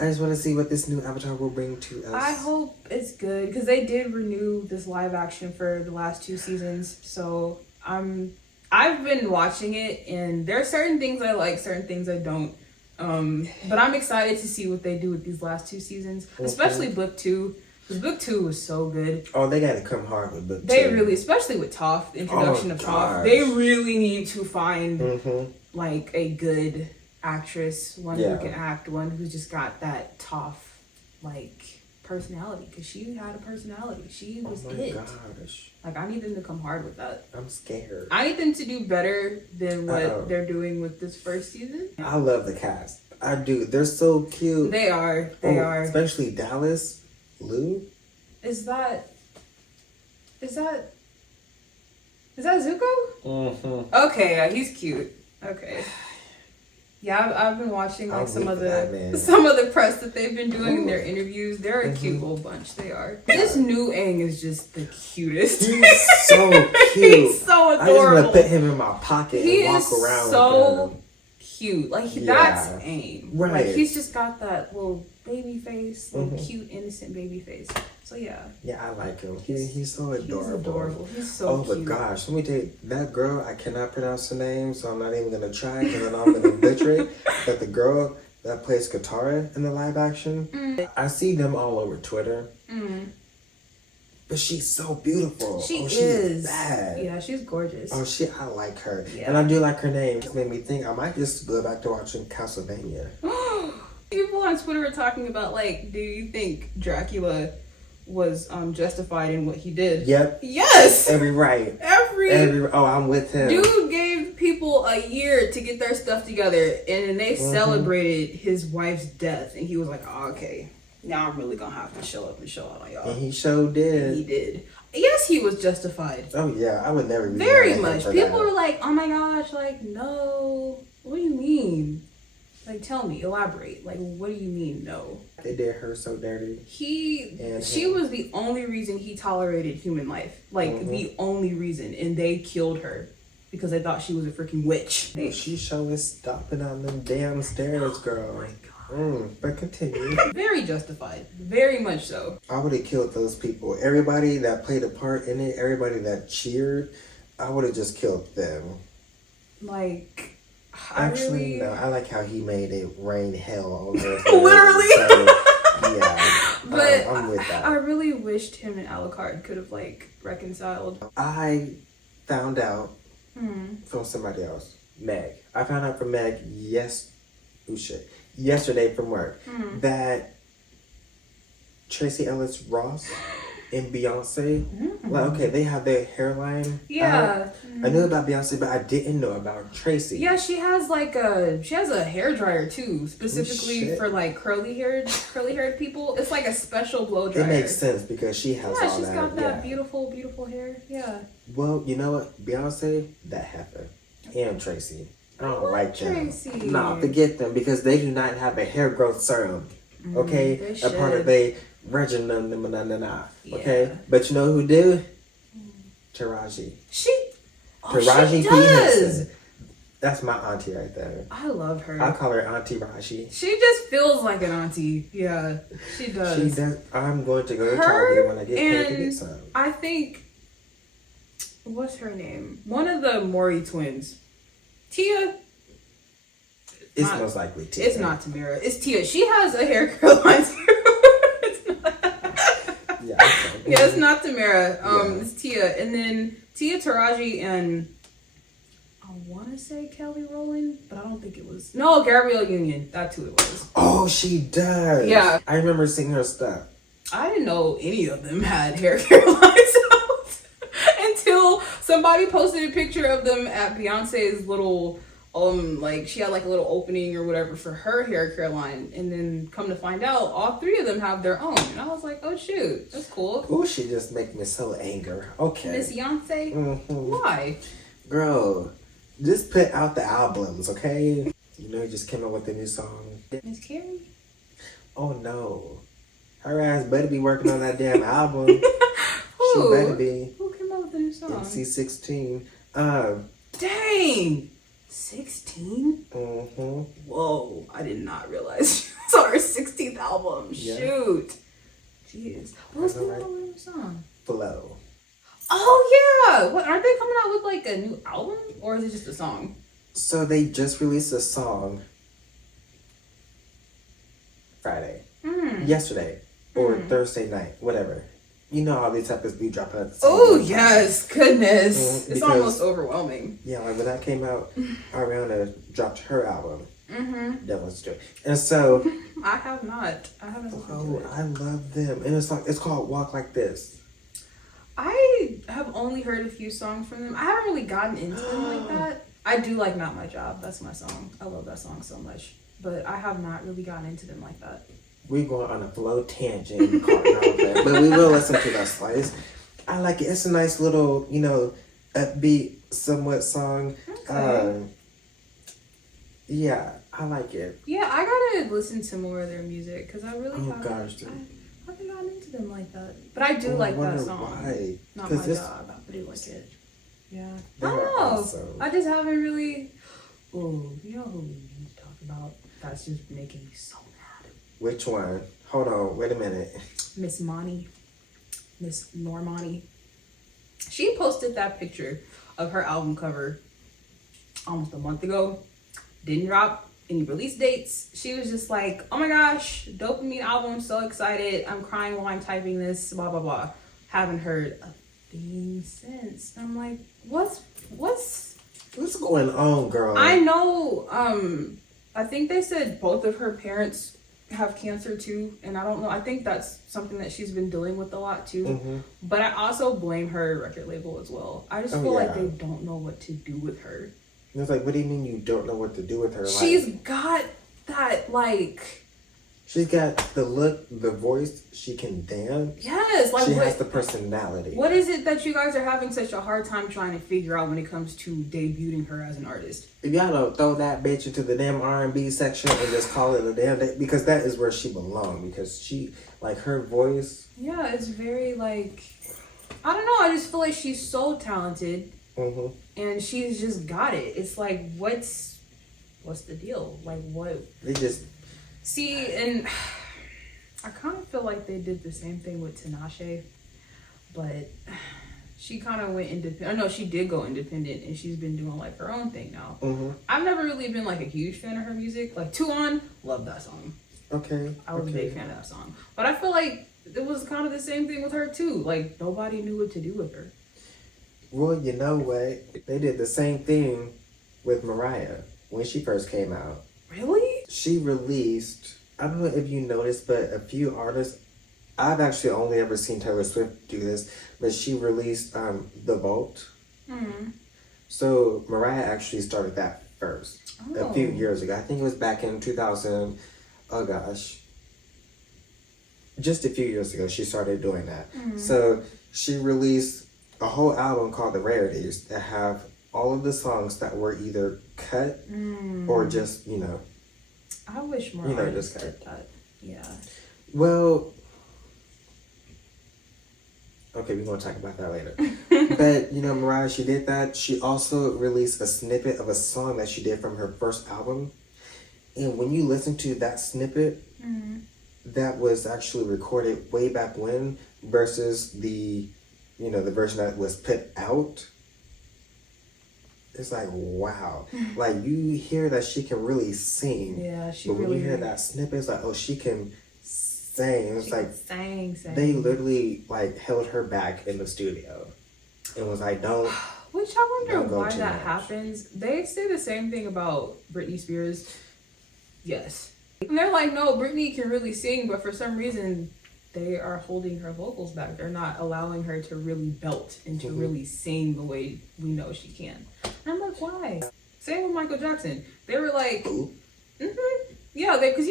I just want to see what this new avatar will bring to us. I hope it's good because they did renew this live action for the last 2 seasons. So I've been watching it, and there are certain things I like, certain things I don't. But I'm excited to see what they do with these last 2 seasons, especially book 2. Because book 2 was so good. Oh, they gotta come hard with book 2. They really, especially with Toph, the introduction of Toph, they really need to find like a good actress, one who can act, one who's just got that Toph like personality. Because she had a personality. She was it. Gosh. Like, I need them to come hard with that. I'm scared. I need them to do better than what they're doing with this first season. I love the cast. I do. They're so cute. They are. They are. Especially Dallas. Lou? Is that Zuko? Mm-hmm. Okay, yeah, he's cute. Okay. Yeah, I've been watching like some of the press that they've been doing in their interviews. They're a cute little bunch. They are. This new Aang is just the cutest. He's so cute. He's so adorable. I just want to put him in my pocket and walk around so with him. Cute. Like that's Aang. Right. Like he's just got that little baby face, little cute innocent baby face. So yeah. Yeah, I like him. He's so adorable. He's adorable. He's so cute. Oh, but gosh, let me tell you, that girl, I cannot pronounce her name, so I'm not even going to try because I know I'm going to butcher it. But the girl that plays Katara in the live action, I see them all over Twitter. But she's so beautiful. She is bad. Yeah, she's gorgeous. Oh, I like her. Yeah. And I do like her name. It made me think I might just go back to watching Castlevania. People on Twitter are talking about, like, do you think Dracula was justified in what he did? Yep. Yes! Every right. Oh, I'm with him. Dude gave people a year to get their stuff together, and they celebrated his wife's death, and he was like, oh, okay, now I'm really gonna have to show up and show out on y'all. And he sure did. And he did. Yes, he was justified. Oh, yeah, I would never be very much. People were like, oh my gosh, like, no. What do you mean? Like, tell me, elaborate. Like, what do you mean, no? They did her so dirty. She was the only reason he tolerated human life. Like, the only reason. And they killed her because they thought she was a freaking witch. She sure was stomping on them damn stairs, girl. Oh my God. But continue. Very justified. Very much so. I would have killed those people. Everybody that played a part in it, everybody that cheered, I would have just killed them. Like... Actually, no. I like how he made it rain hell on Earth. Literally. So, yeah. But I'm with that. I really wished him and Alucard could have, like, reconciled. I found out from somebody else. Meg. I found out from Meg yesterday from work that Tracy Ellis Ross and Beyonce, like, okay, they have their hairline. Yeah. I knew about Beyonce, but I didn't know about Tracy. Yeah, she has a hair dryer too, specifically for like curly haired people. It's like a special blow dryer. It makes sense because she has all that. Yeah, she's got that beautiful, beautiful hair. Yeah. Well, you know what? Beyonce, that happened. And Tracy. I don't like them. Tracy. Nah, forget them because they do not have a hair growth serum. Okay? A part of their regimen. Okay? Yeah. But you know who do? Taraji. She Taraji P. does. Henson. That's my auntie right there. I love her. I call her Auntie Raji. She just feels like an auntie. Yeah, she does. She does. I'm going to go to Target when I get paid to get some. I think, what's her name? One of the Maury twins. Tia. It's most likely Tia. It's not Tamara. It's Tia. She has a Haircare Lines too. Yeah, it's not Tamara. It's Tia. And then Tia, Taraji, and I want to say Kelly Rowland, but I don't think it was. No, Gabrielle Union. That's who it was. Oh, she does. Yeah. I remember seeing her stuff. I didn't know any of them had Haircare Lines out until somebody posted a picture of them at Beyonce's little like she had like a little opening or whatever for her hair care line, and then come to find out all three of them have their own, and I was like, oh shoot, that's cool. Oh, she just make me so angry. Okay, Miss Beyonce. Why? Girl, just put out the albums, okay? You know, you just came out with a new song. Miss Carrie. Oh no, her ass better be working on that damn album. She better be. Who came out with a new song? MC16. Dang. 16? Whoa, I did not realize she was on her 16th album. Yeah. Shoot. Jeez. What's the name of the song? Flow. Oh, yeah. What, aren't they coming out with like a new album? Or is it just a song? So they just released a song Friday. Yesterday. Or Thursday night. Whatever. You know how these types be dropping at the same Oh, time. yes. Goodness. It's almost overwhelming. Yeah, like when that came out, Ariana dropped her album. Devil's Joy. And so... I have not. I haven't listened to it. I love them. And it's called Walk Like This. I have only heard a few songs from them. I haven't really gotten into them like that. I do like Not My Job. That's my song. I love that song so much. but I have not really gotten into them like that. We're going on a flow tangent, but we will listen to that Slice. I like it. It's a nice little, upbeat, somewhat song. Okay. Yeah, I like it. Yeah, I gotta listen to more of their music because I really haven't gotten into them like that. But I do like that song. Why? Not my job, I do like it. Yeah. I They don't know. awesome. I just haven't really. Oh, you know who we need to talk about? That's just making me so mad. Which one? Hold on, wait a minute. Miss Normani. She posted that picture of her album cover almost a month ago. Didn't drop any release dates. She was just like, oh my gosh, dopamine album, so excited. I'm crying while I'm typing this, blah, blah, blah. Haven't heard a thing since. I'm like, what's going on, girl? I know, I think they said both of her parents have cancer too, and I don't know. I think that's something that she's been dealing with a lot too. Mm-hmm. But I also blame her record label as well. I just feel like they don't know what to do with her. And it's like, what do you mean you don't know what to do with her? She's got that, like... She's got the look, the voice, she can dance. Yes, like she has the personality. What is it that you guys are having such a hard time trying to figure out when it comes to debuting her as an artist? If y'all don't throw that bitch into the damn R&B section and just call it a damn day, because that is where she belongs. Because she, like, her voice. Yeah, it's very, like, I don't know. I just feel like she's so talented, and she's just got it. It's like, what's the deal? Like, what? They just. See, and I kind of feel like they did the same thing with Tinashe, but she kind of went independent. No, she did go independent, and she's been doing like her own thing now. I've never really been like a huge fan of her music. Like 2 On, love that song. Okay. I was a big fan of that song. But I feel like it was kind of the same thing with her too. Like nobody knew what to do with her. Well, you know what? They did the same thing with Mariah when she first came out. Really? She released, I don't know if you noticed, but a few artists, I've actually only ever seen Taylor Swift do this, but she released The Vault. So Mariah actually started that first a few years ago. I think it was back in 2000, just a few years ago she started doing that. So she released a whole album called The Rarities that have all of the songs that were either cut or just, I wish more artists did that. Yeah. Well, okay, we're going to talk about that later. But, Mariah, she did that. She also released a snippet of a song that she did from her first album. And when you listen to that snippet, that was actually recorded way back when versus the, the version that was put out. It's like, wow. Like, you hear that she can really sing. Yeah, she but really... But when you hear that snippet, it's like, oh, she can sing. It's like... Sing. They literally, like, held her back in the studio. And was like, don't... Which I wonder why that happens. They say the same thing about Britney Spears. Yes. And they're like, no, Britney can really sing, but for some reason... they are holding her vocals back. They're not allowing her to really belt and to really sing the way we know she can. And I'm like, why? Same with Michael Jackson. They were like, yeah, because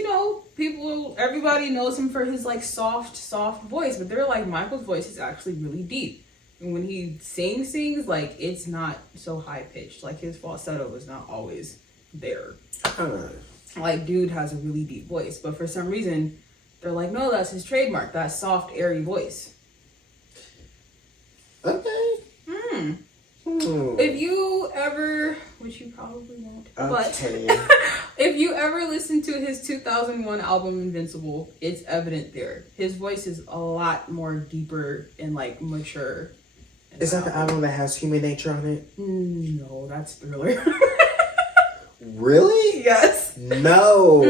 everybody knows him for his like soft voice, but they're like, Michael's voice is actually really deep. And when he sings, like it's not so high pitched. Like his falsetto is not always there. Like dude has a really deep voice, but for some reason, they're like, no, that's his trademark. That soft, airy voice. Okay. If you ever, which you probably won't, but if you ever listen to his 2001 album Invincible, it's evident there. His voice is a lot more deeper and like mature. Is that the album that has Human Nature on it? No, that's Thriller. Really? Yes. No.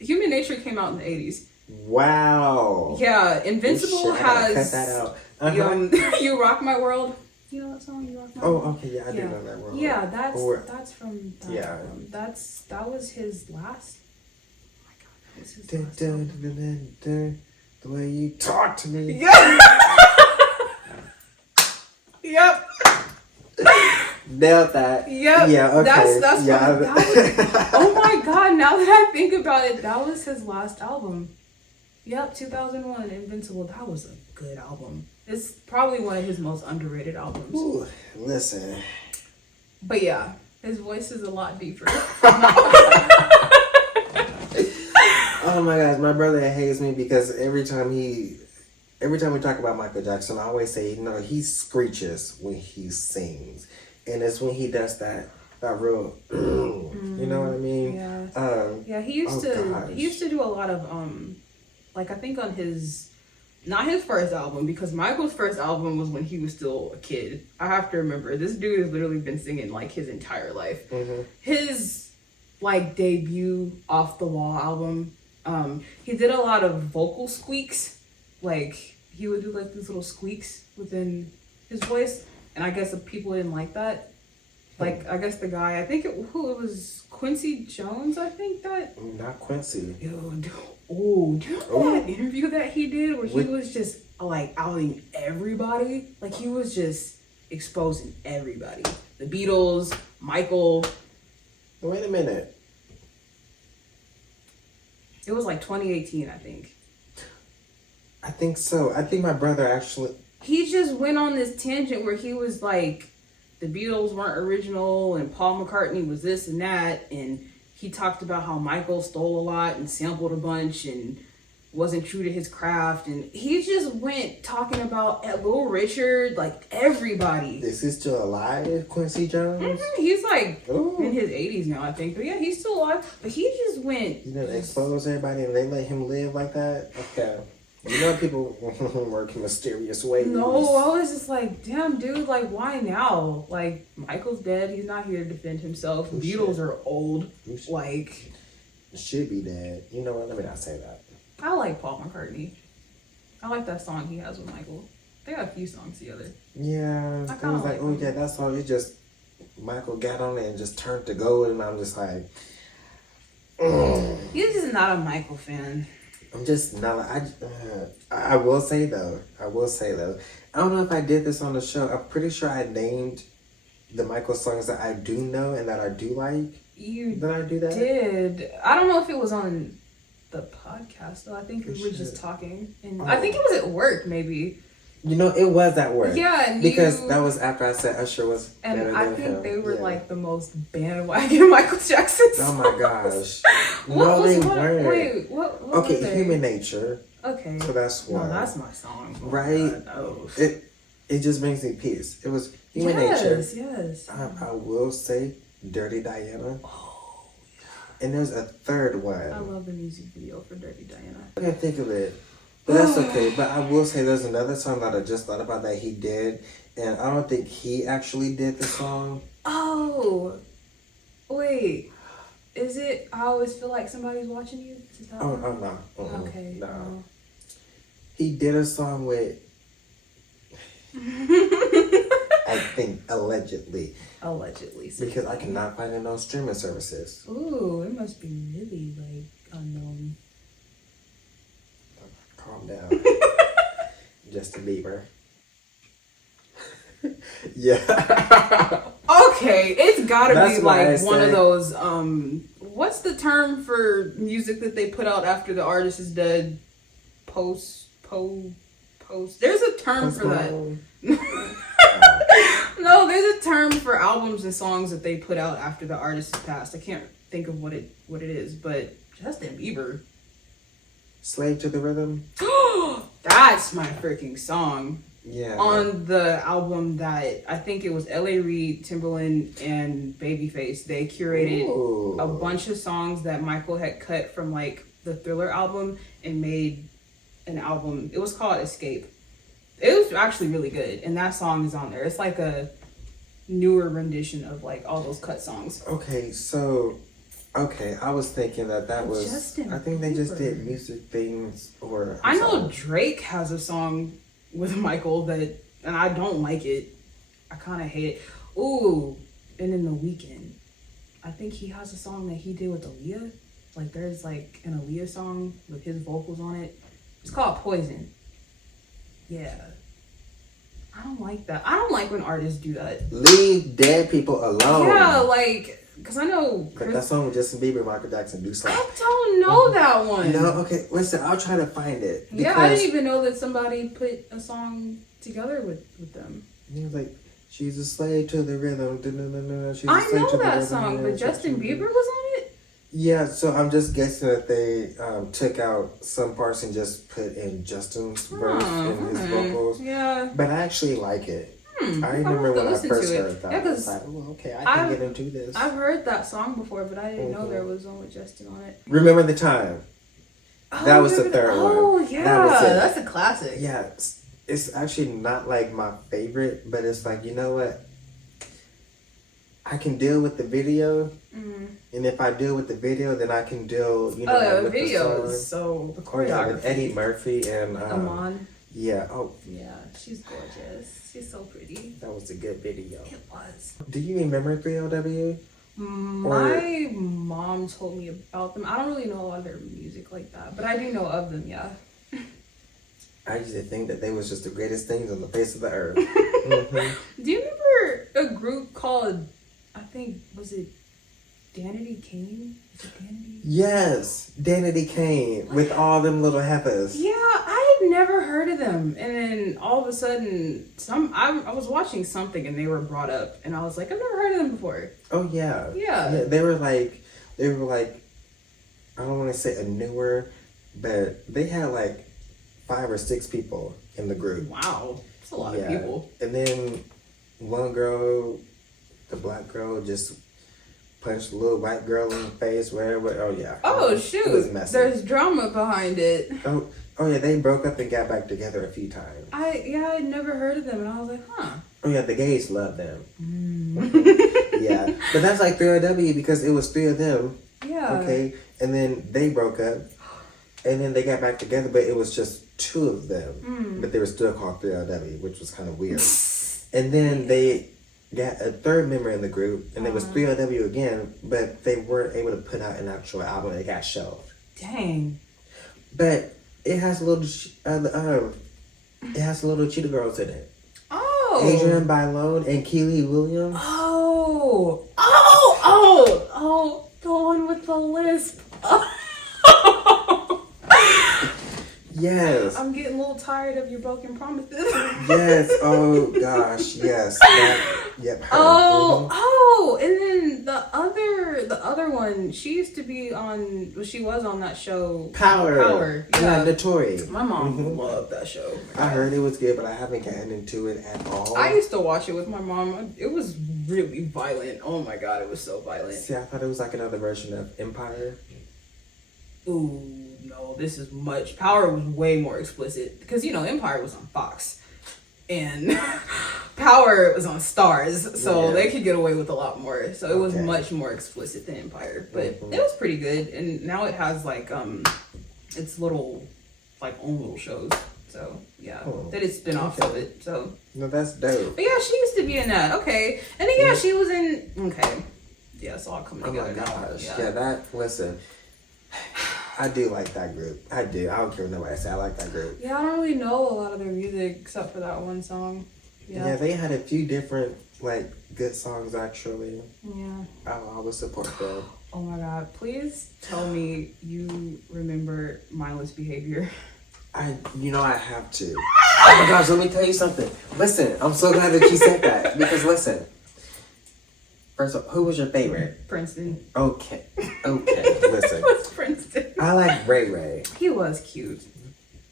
Human Nature came out in the 80s. Wow. Yeah, Invincible has... Cut that out. You Rock My World. You know that song, You Rock My World? Oh, okay, yeah, I do know that world. Yeah, that's from that album. That was his last... Oh my God, that was his last album. The way you talk to me. Yeah. Yep. Nailed that. Yep. Yeah, okay. That's yeah. what, that was, oh my god, now that I think about it, that was his last album. Yep, 2001, Invincible. That was a good album. It's probably one of his most underrated albums. Ooh, listen. But yeah, his voice is a lot deeper. Oh my gosh, my brother hates me because every time we talk about Michael Jackson, I always say, he screeches when he sings. And it's when he does that real, you know what I mean? Yeah. He used to do a lot of, like I think on not his first album, because Michael's first album was when he was still a kid. I have to remember, this dude has literally been singing like his entire life. Mm-hmm. His like debut Off the Wall album, he did a lot of vocal squeaks. Like he would do like these little squeaks within his voice. And I guess the people didn't like that. Like, I guess the guy, I think it was Quincy Jones, I think that. Not Quincy. Do you know that interview that he did where he was just like outing everybody? Like he was just exposing everybody. The Beatles, Michael. Wait a minute. It was like 2018, I think. I think so. I think my brother actually... He just went on this tangent where he was like, the Beatles weren't original and Paul McCartney was this and that, and he talked about how Michael stole a lot and sampled a bunch and wasn't true to his craft, and he just went talking about Little Richard, like everybody. Is he still alive, Quincy Jones? Mm-hmm. He's like in his 80s now, I think, but yeah, he's still alive. But he just went. You didn't expose everybody and they let him live like that? Okay. People work in mysterious ways. No, I was just like, damn, dude, like, why now? Like, Michael's dead. He's not here to defend himself. The Beatles are old. Like, should be dead. You know what? Let me not say that. I like Paul McCartney. I like that song he has with Michael. They got a few songs together. Yeah. I was like, oh, yeah, that song, Michael got on it and just turned to gold, and I'm just like, He's just not a Michael fan. I'm just not. I will say though. I don't know if I did this on the show. I'm pretty sure I named the Michael songs that I do know and that I do like. Did I do that? Did. I don't know if it was on the podcast though. I think we were just talking, and I think it was at work maybe. It was at work. Yeah, because that was after I said Usher was and better I than think him. they were like the most bandwagon Michael Jackson songs. Oh my gosh! Wait, what okay, were they? Human Nature. Okay, so that's one. No, that's my song. Oh right? God, no. It just brings me peace. It was Human Nature. Yes. I will say Dirty Diana. Oh, yeah. And there's a third one. I love the music video for Dirty Diana. I can't think of it. But that's okay. But I will say there's another song that I just thought about that he did. And I don't think he actually did the song. Oh. Wait. Is it I Always Feel Like Somebody's Watching You? No. Okay. No. He did a song with... I think allegedly. Because I cannot find it on streaming services. Ooh, it must be really unknown. Calm down. Justin Bieber. Yeah. Okay, it's gotta be one of those what's the term for music that they put out after the artist is dead? Post. There's a term for that. No, there's a term for albums and songs that they put out after the artist has passed. I can't think of what it is, but Justin Bieber. Slave to the Rhythm. That's my freaking song. Yeah. On the album that I think it was L.A. Reid, Timbaland, and Babyface, they curated a bunch of songs that Michael had cut from the Thriller album and made an album. It was called Escape. It was actually really good, and that song is on there. It's like a newer rendition of all those cut songs. Okay, I was thinking that was... Justin I think they just did music things or... I know Drake has a song with Michael and I don't like it. I kind of hate it. Ooh, and in The Weeknd, I think he has a song that he did with Aaliyah. There's an Aaliyah song with his vocals on it. It's called Poison. Yeah. I don't like that. I don't like when artists do that. Leave dead people alone. Yeah, like, because I know... But that song with Justin Bieber and Michael Jackson do slap. I don't know that one. No, okay, listen, I'll try to find it. Yeah, I didn't even know that somebody put a song together with them. He was like, she's a slave to the rhythm. I know that song, but Justin Bieber was on it? Yeah, so I'm just guessing that they took out some parts and just put in Justin's verse and his vocals. Yeah. But I actually like it. I remember when I first heard that. Yeah, I was like, well, okay, I can get into this. I've heard that song before, but I didn't know there was one with Justin on it. Remember the Time. That was the third one. Oh, yeah. That's a classic. Yeah, it's actually not like my favorite, but it's like, you know what? I can deal with the video. And if I deal with the video, then I can deal, you know, the video is so the choreography. With Eddie Murphy and Amon. Yeah. Oh. Yeah, she's gorgeous. She's so pretty. That was a good video. It was. Do you remember 3LW? My mom told me about them. I don't really know a lot of their music like that, but I do know of them. Yeah. I used to think that they was just the greatest things on the face of the earth. Mm-hmm. Do you remember a group called? I think was it Danity Kane? Is it Danity? Yes, Danity Kane with all them little heifers. Yeah, I had never heard of them, and then all of a sudden, I was watching something and they were brought up, and I was like, I've never heard of them before. Oh yeah. Yeah. They were like, I don't want to say a newer, but they had like 5 or 6 people in the group. Wow, that's a lot of people. And then one girl, the black girl, just punched a little white girl in the face, whatever. Oh yeah. Oh shoot. It was messy. There's drama behind it. Oh yeah, they broke up and got back together a few times. I'd never heard of them, and I was like, huh. Oh yeah, the gays love them. Yeah, but that's like 3LW because it was 3 of them. Yeah. Okay, and then they broke up, and then they got back together, but it was just 2 of them. But they were still called 3LW, which was kind of weird. And then they got a 3rd member in the group, and it was 3LW again, but they weren't able to put out an actual album. It got shelved. Dang. But it has little Cheetah Girls in it. Oh. Adrian Bylone and Keely Williams. Oh, the one with the lisp. Yes. I'm getting a little tired of your broken promises. Yes. Oh gosh. Yes. Yep. Her. Oh, and then the other one. She used to be on. Well, she was on that show. Power. Yeah. Notori. My mom loved that show. I heard it was good, but I haven't gotten into it at all. I used to watch it with my mom. It was really violent. Oh my god, it was so violent. See, I thought it was like another version of Empire. Ooh, no, this is much. Power was way more explicit because Empire was on Fox, and Power was on Stars, so they could get away with a lot more. So it was much more explicit than Empire, but it was pretty good. And now it has like its little own little shows. So yeah, that is spin-offs of it. So no, that's dope. But yeah, she used to be in that. Okay, and then she was in. Okay, yeah, it's all coming together now. Oh my gosh, yeah. Listen. I do like that group. I do. I don't care what nobody say. I like that group. Yeah, I don't really know a lot of their music except for that one song. Yeah, they had a few different good songs actually. Yeah. I'll always support them. Oh my god! Please tell me you remember Mindless Behavior. I have to. Oh my gosh! Let me tell you something. Listen, I'm so glad that you said that because listen. First of all, who was your favorite? Princeton. Okay. Listen. It was Princeton. I like Ray Ray. He was cute. Is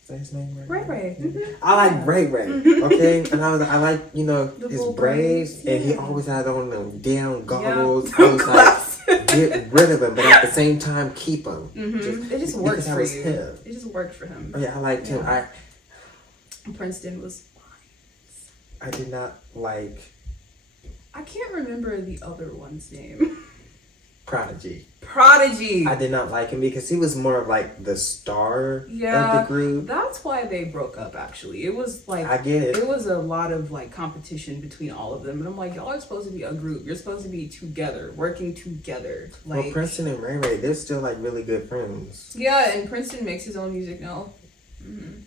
that his name? Ray Ray. Mm-hmm. I like Ray Ray. Okay, and I like his braids, and he always had on them damn goggles. I was like, get rid of him, but at the same time keep him. Mm-hmm. It just worked for you. Him. It just worked for him. Oh, yeah, I liked him. Princeton was fine. I did not like. I can't remember the other one's name. Prodigy. I did not like him because he was more of the star of the group. That's why they broke up actually. It was I get it. It was a lot of competition between all of them. And I'm like, y'all are supposed to be a group. You're supposed to be together, working together. Well, Princeton and Ray Ray, they're still really good friends. Yeah, and Princeton makes his own music now. Mm-hmm.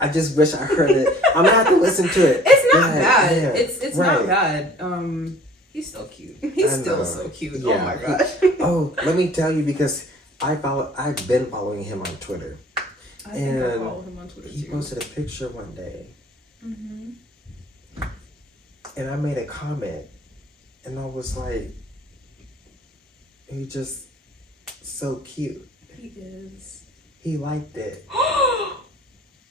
I just wish I heard it. I'm gonna have to listen to it. It's not bad. Yeah. It's not bad. He's so cute. He's still so cute. Yeah. Oh my gosh. Oh, let me tell you, because I've been following him on Twitter. I think I follow him on Twitter he too. posted a picture one day. Mm-hmm. And I made a comment. And I was like, he's just so cute. He is. He liked it. Oh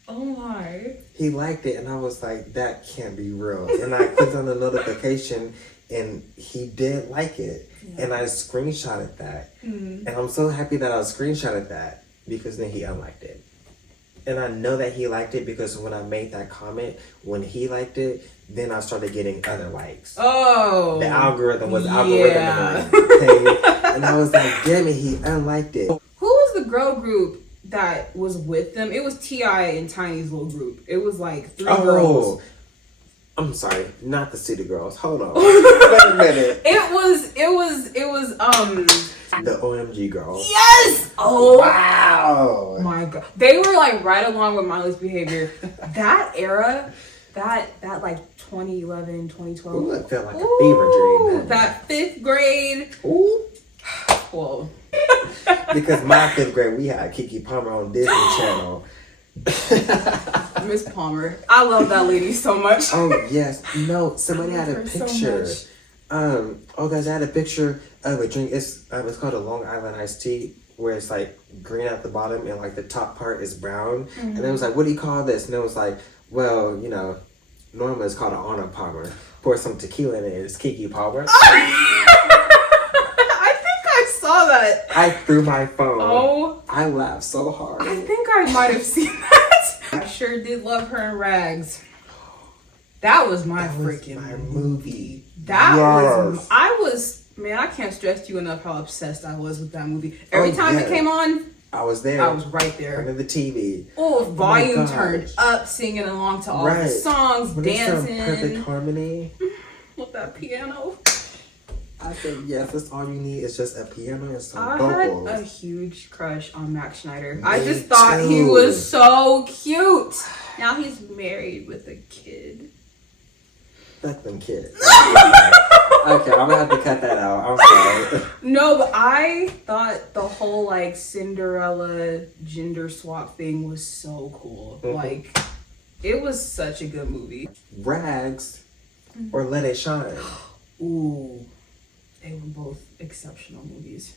my. He liked it, and I was like, that can't be real. And I clicked on the notification, and he did like it. Yeah. And I screenshotted that. Mm-hmm. And I'm so happy that I screenshotted that, because then he unliked it. And I know that he liked it because when I made that comment, when he liked it, then I started getting other likes. Oh. The algorithm was algorithming. Okay? And I was like, damn it, he unliked it. Who was the girl group that was with them? It was T.I. and Tiny's little group. It was like 3 girls. I'm sorry, not the City Girls. Hold on. Wait a minute. It was the OMG girls. Yes! Oh wow. My god. They were like right along with Miley's behavior. That era, that like 2011, 2012. Ooh, it felt like a fever dream. Man. That 5th grade. Ooh. Whoa. Because my 5th grade, we had Keke Palmer on Disney Channel. Miss Palmer. I love that lady so much. Oh, yes. No, somebody had a picture. Guys, I had a picture of a drink. It's called a Long Island iced tea, where it's like green at the bottom and like the top part is brown. Mm-hmm. And it was like, what do you call this? And it was like, well, normally it's called an Arnold Palmer. Pour some tequila in it. It's Keke Palmer. I saw that. I threw my phone. Oh. I laughed so hard. I think I might have seen that. I sure did love her in Rags. That was my freaking movie. Man, I can't stress to you enough how obsessed I was with that movie. Every time it came on, I was there. I was right there. Under the TV. Oh, volume turned up, singing along to all the songs, dancing. Perfect harmony. With that piano. I said, yes, that's all you need. It's just a piano and some vocals. I had a huge crush on Max Schneider. I just thought he was so cute. Now he's married with a kid. Fuck them kids. Okay, I'm gonna have to cut that out. I'm sorry. No, but I thought the whole like Cinderella gender swap thing was so cool. Mm-hmm. Like, it was such a good movie. Rags or Let It Shine. Ooh, they were both exceptional movies.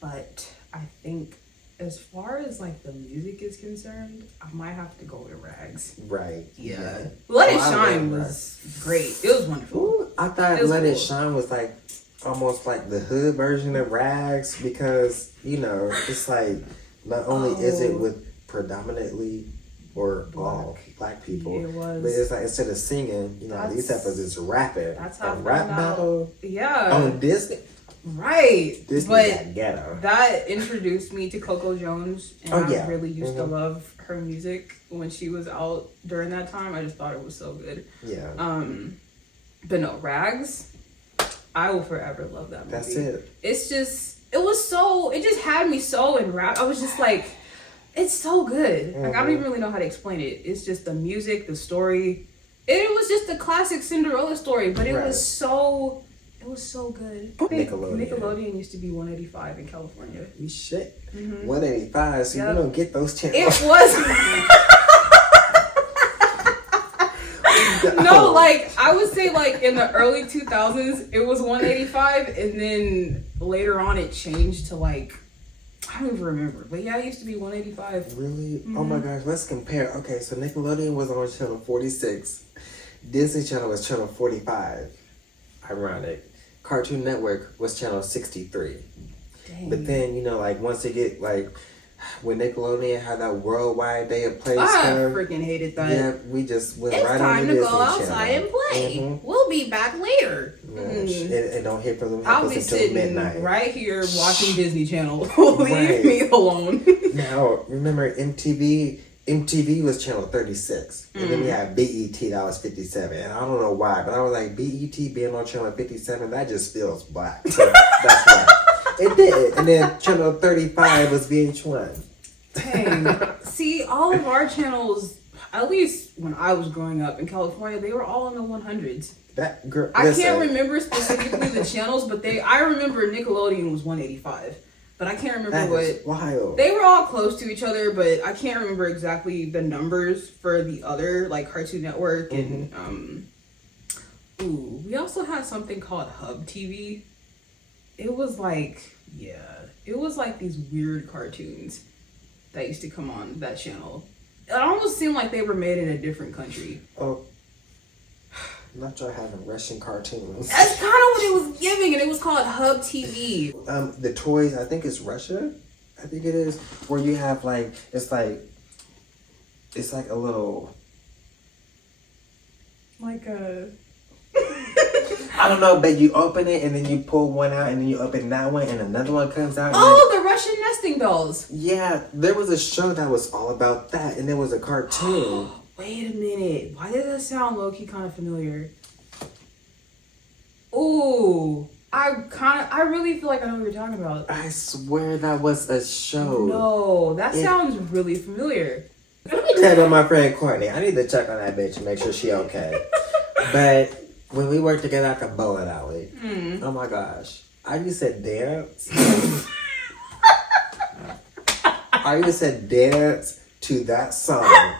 But I think as far as like the music is concerned, I might have to go with Rags. Right. Yeah. Let It Shine was great. It was wonderful. Ooh, I thought Let It Shine was like almost like the hood version of Rags, because it's like not only is it with predominantly or all black people, it was, but it's like instead of singing, these episodes is rapping. That's how rap battle. Yeah. On Disney. Right. Disney but ghetto. That introduced me to Coco Jones, and I really used to love her music when she was out during that time. I just thought it was so good. Yeah. But no, Rags, I will forever love that movie. That's it. It just had me so enwrapped. I was just like, it's so good. Like, I don't even really know how to explain it. It's just the music, the story. It was just a classic Cinderella story, but it was so good. Nickelodeon used to be 185 in California. We shit. 185, so you don't get those channels. It was. No, like, I would say, like, in the early 2000s, it was 185, and then later on it changed to, like, I don't even remember. But yeah, it used to be 185. Really? Mm-hmm. Oh my gosh, let's compare. Okay, so Nickelodeon was on channel 46. Disney Channel was channel 45. Ironic. Cartoon Network was channel 63. Dang. But then, like, once they get, like, when Nickelodeon had that worldwide day of play stuff. I freaking hated that. Yeah, we just went right on the Disney Channel. It's time to go outside and play. Mm-hmm. We'll be back later. And don't hear from them I'll be until sitting midnight. Right here watching Disney Channel. Leave me alone. Now, remember MTV? MTV was channel 36. And then we had BET, that was 57. And I don't know why, but I was like, BET being on channel 57, that just feels black. So that's why. It did. And then channel 35 was VH1. Dang. See, all of our channels, at least when I was growing up in California, they were all in the 100s. That girl. I can't remember specifically the channels, but I remember Nickelodeon was 185. But I can't remember what. Wild. They were all close to each other, but I can't remember exactly the numbers for the other, like Cartoon Network and we also had something called Hub TV. It was like these weird cartoons that used to come on that channel. It almost seemed like they were made in a different country. Oh. Not y'all having Russian cartoons. That's kind of what it was giving, and it was called Hub TV. The toys, I think it's Russia. I think it is. Where you have like it's like a little. Like a. I don't know, but you open it and then you pull one out and then you open that one and another one comes out. Oh, the Russian nesting dolls. Yeah, there was a show that was all about that, and there was a cartoon. Wait a minute. Why does that sound low-key kind of familiar? Ooh. I really feel like I know what you're talking about. I swear that was a show. No, that sounds really familiar. Let me tell my friend Courtney. I need to check on that bitch and make sure she okay. But when we worked together at the bowling alley, oh my gosh, I used to dance. I used to dance to that song.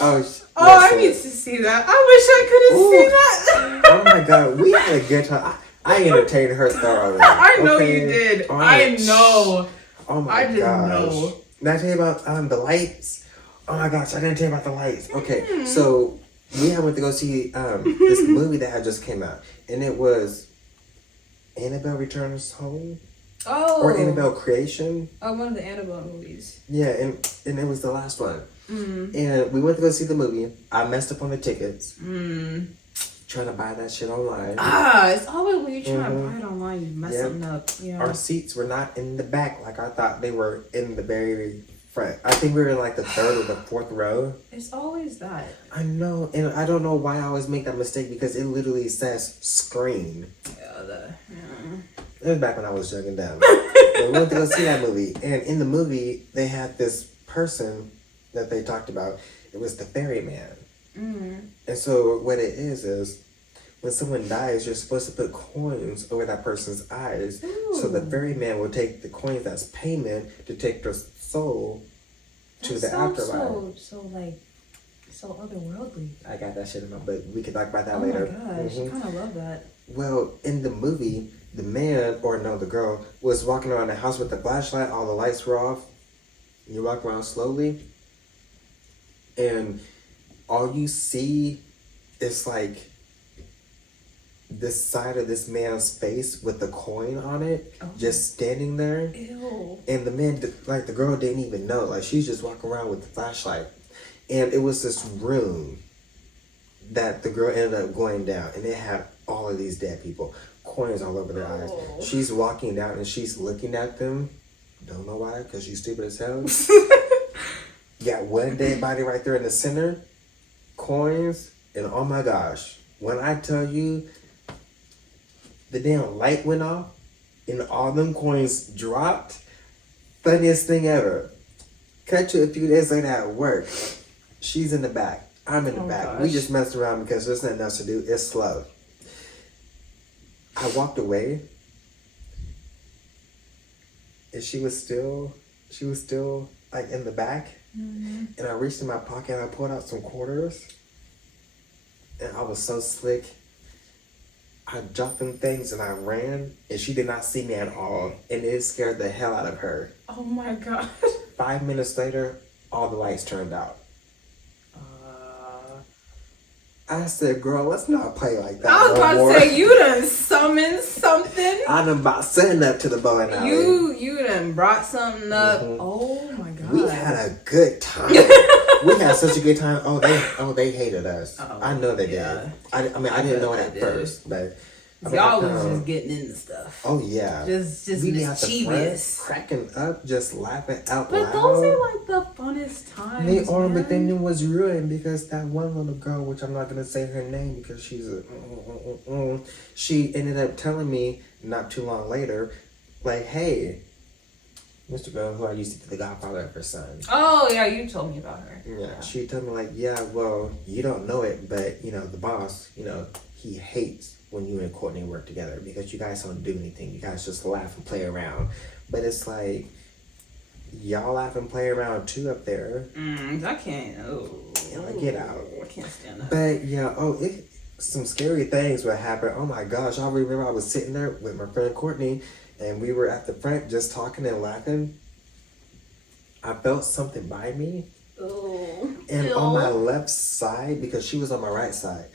I need to see that. I wish I could have seen that. Oh my god, we had a good time. I entertained her thoroughly. I know you did. I know. Oh my gosh. I didn't know. Did I tell you about the lights? Oh my gosh, I didn't tell you about the lights. Okay, so we had went to go see this movie that had just came out, and it was Annabelle Returns Home. Oh. Or Annabelle Creation. Oh, one of the Annabelle movies. Yeah, and it was the last one. And we went to go see the movie. I messed up on the tickets. Trying to buy that shit online. It's always when you're trying to buy it online, you mess something up. Yeah. Our seats were not in the back like I thought they were in the very front. I think we were in like the third or the fourth row. It's always that. I know, and I don't know why I always make that mistake because it literally says screen. It was back when I was young and dumb. We went to go see that movie, and in the movie they had this person that they talked about. It was the ferryman. And so what it is when someone dies, you're supposed to put coins over that person's eyes. Ooh. So the ferryman will take the coins as payment to take their soul to the afterlife. So otherworldly. I got that shit in my book. We could talk about that later. Oh my gosh, I kind of love that. Well, in the movie, the man, or no, the girl, was walking around the house with the flashlight. All the lights were off. You walk around slowly. And all you see is like this side of this man's face with the coin on it, just standing there. Ew. And the man, like the girl didn't even know. Like she's just walking around with the flashlight. And it was this room that the girl ended up going down. And it had all of these dead people. Coins all over their eyes. She's walking down and she's looking at them. Don't know why, because she's stupid as hell. You got one dead body right there in the center, coins, and oh my gosh, when I tell you the damn light went off and all them coins dropped, funniest thing ever. Cut to a few days later at work. She's in the back. I'm in the back. Gosh. We just messed around because there's nothing else to do. It's slow. I walked away and she was still like in the back. And I reached in my pocket and I pulled out some quarters. And I was so slick. I dropped them things and I ran. And she did not see me at all. And it scared the hell out of her. Oh my God. 5 minutes later, all the lights turned out. I said, girl, let's not play like that. I was about to say, you done summoned something. I done brought something up to the bowling alley. You done brought something up. Oh my God. We had a good time. We had such a good time. They hated us. I know they did. I mean, I didn't know it at first, but y'all was just getting into stuff. Oh yeah, just mischievous, cracking up, just laughing out loud. But those are like the funnest times. They are, but then it was ruined because that one little girl, which I'm not gonna say her name because she's she ended up telling me not too long later, like, hey, Mr. Girl, who I used to be the godfather of her son. Oh, yeah, you told me about her. Yeah, she told me, like, yeah, well, you don't know it, but, you know, the boss, you know, he hates when you and Courtney work together because you guys don't do anything. You guys just laugh and play around. But it's like, y'all laugh and play around too up there. I can't. Oh, yeah, get out. I can't stand that. But yeah, some scary things would happen. Oh my gosh, I remember I was sitting there with my friend Courtney, and we were at the front just talking and laughing. I felt something by me. Oh. And on my left side, because she was on my right side,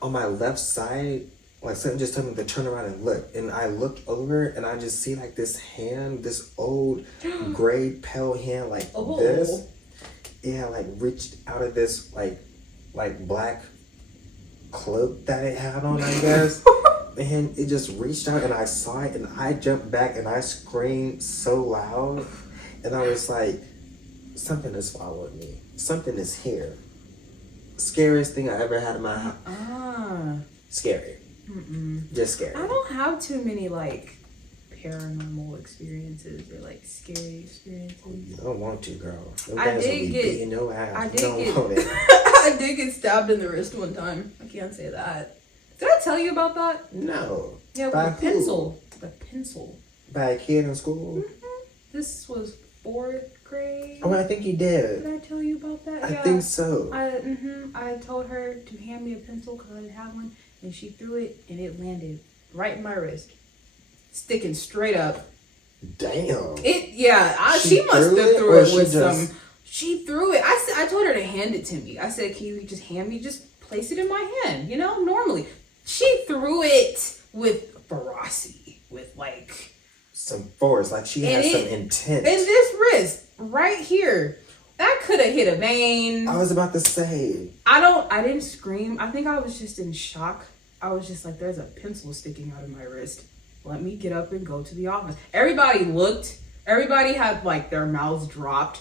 on my left side, like something just told me to turn around and look. And I looked over and I just see like this hand, this old gray pale hand like this. Yeah, like reached out of this like black cloak that it had on, I guess. And it just reached out and I saw it and I jumped back and I screamed so loud. And I was like, something has followed me. Something is here. Scariest thing I ever had in my house. Scary. Just scary. I don't have too many like paranormal experiences or like scary experiences. You don't want to, girl. Them I guys will did be get. beating your ass. I You did don't get. want it. I did get stabbed in the wrist one time. I can't say that. Did I tell you about that? No. Yeah, with By a who? pencil. The pencil. By a kid in school? This was 4th grade. Oh, I think you did. Did I tell you about that? I think so. I told her to hand me a pencil because I didn't have one, and she threw it, and it landed right in my wrist, sticking straight up. Damn. She must have threw it with some. She threw it. I told her to hand it to me. I said, "Can you just hand me? Just place it in my hand, you know, normally." She threw it with ferocity, with like some force, like she had some intent. In this wrist, right here. That could have hit a vein. I was about to say. I didn't scream. I think I was just in shock. I was just like, there's a pencil sticking out of my wrist. Let me get up and go to the office. Everybody looked. Everybody had like their mouths dropped.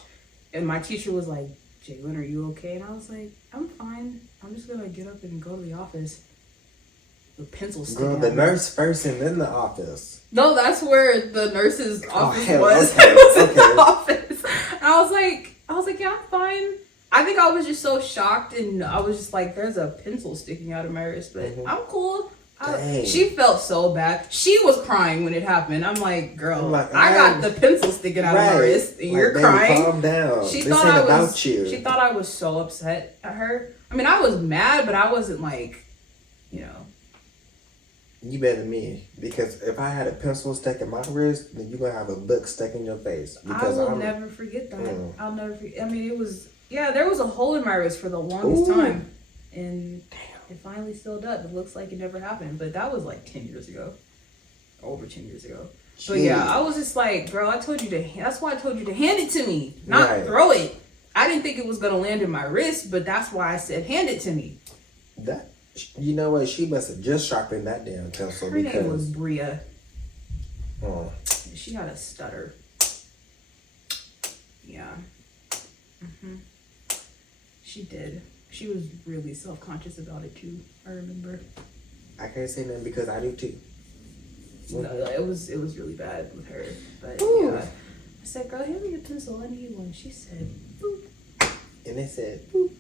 And my teacher was like, Jalen, are you okay? And I was like, I'm fine. I'm just going to get up and go to the office. The pencil sticking out. Girl, the nurse first and then the office. No, that's where the nurse's office hell, was. okay, It was in okay. the office. And I was like, yeah, I'm fine. I think I was just so shocked, and I was just like, there's a pencil sticking out of my wrist, but I'm cool. She felt so bad. She was crying when it happened. I'm like, girl, I got the pencil sticking out of my wrist, and you're baby, crying. Calm down. She this thought ain't I was. about you. She thought I was so upset at her. I mean, I was mad, but I wasn't like, you know. You better than me, because if I had a pencil stuck in my wrist, then you're gonna have a book stuck in your face. Because I will never forget that. I'll never forget. I mean, it was there was a hole in my wrist for the longest time, and it finally sealed up. It looks like it never happened, but that was like 10 years ago, over 10 years ago. Jeez. But yeah, I was just like, girl, I told you to. That's why I told you to hand it to me, not throw it. I didn't think it was gonna land in my wrist, but that's why I said hand it to me. You know what? She must have just sharpened that damn pencil. Her name was Bria. Oh. She had a stutter. Yeah. She did. She was really self-conscious about it too. I remember. I can't say nothing because I do too. No, it was really bad with her. But yeah. I said, girl, hand me a pencil. I need one. She said, boop. And they said, boop.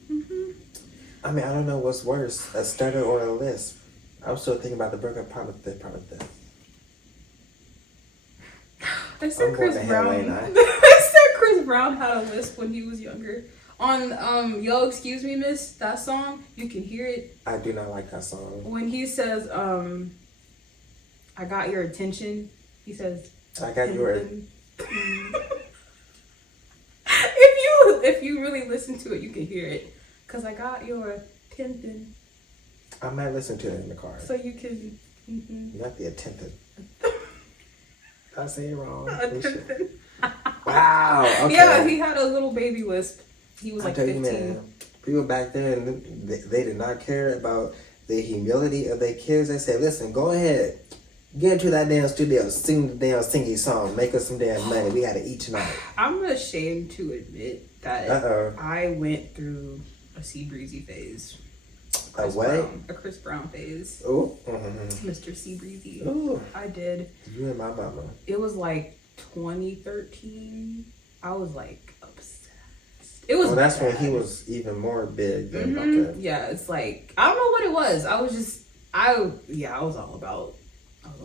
I mean, I don't know what's worse, a stutter or a lisp. I'm still thinking about the breakup part of this. I said Chris Brown. I said Chris Brown had a lisp when he was younger. On Yo, Excuse Me, Miss, that song, you can hear it. I do not like that song. When he says, I got your attention, he says, I got your If you really listen to it, you can hear it. Cause I got your attention. I might listen to it in the car. So you can. Not the attentive. Did I say it wrong? Wow. Okay. Yeah, he had a little baby lisp. He was like 15. Man, people back then, they did not care about the humility of their kids. They said, "Listen, go ahead, get into that damn studio, sing the damn singy song, make us some damn money. We gotta eat tonight." I'm ashamed to admit that I went through a Sea Breezy phase. A Chris Brown phase. Oh. Mr. Sea Breezy. Ooh. I did. You and my mama. It was like 2013. I was like obsessed. It was. Oh, that's bad. when he was even more big. Than, okay. Yeah, it's like I don't know what it was. I was all about Chris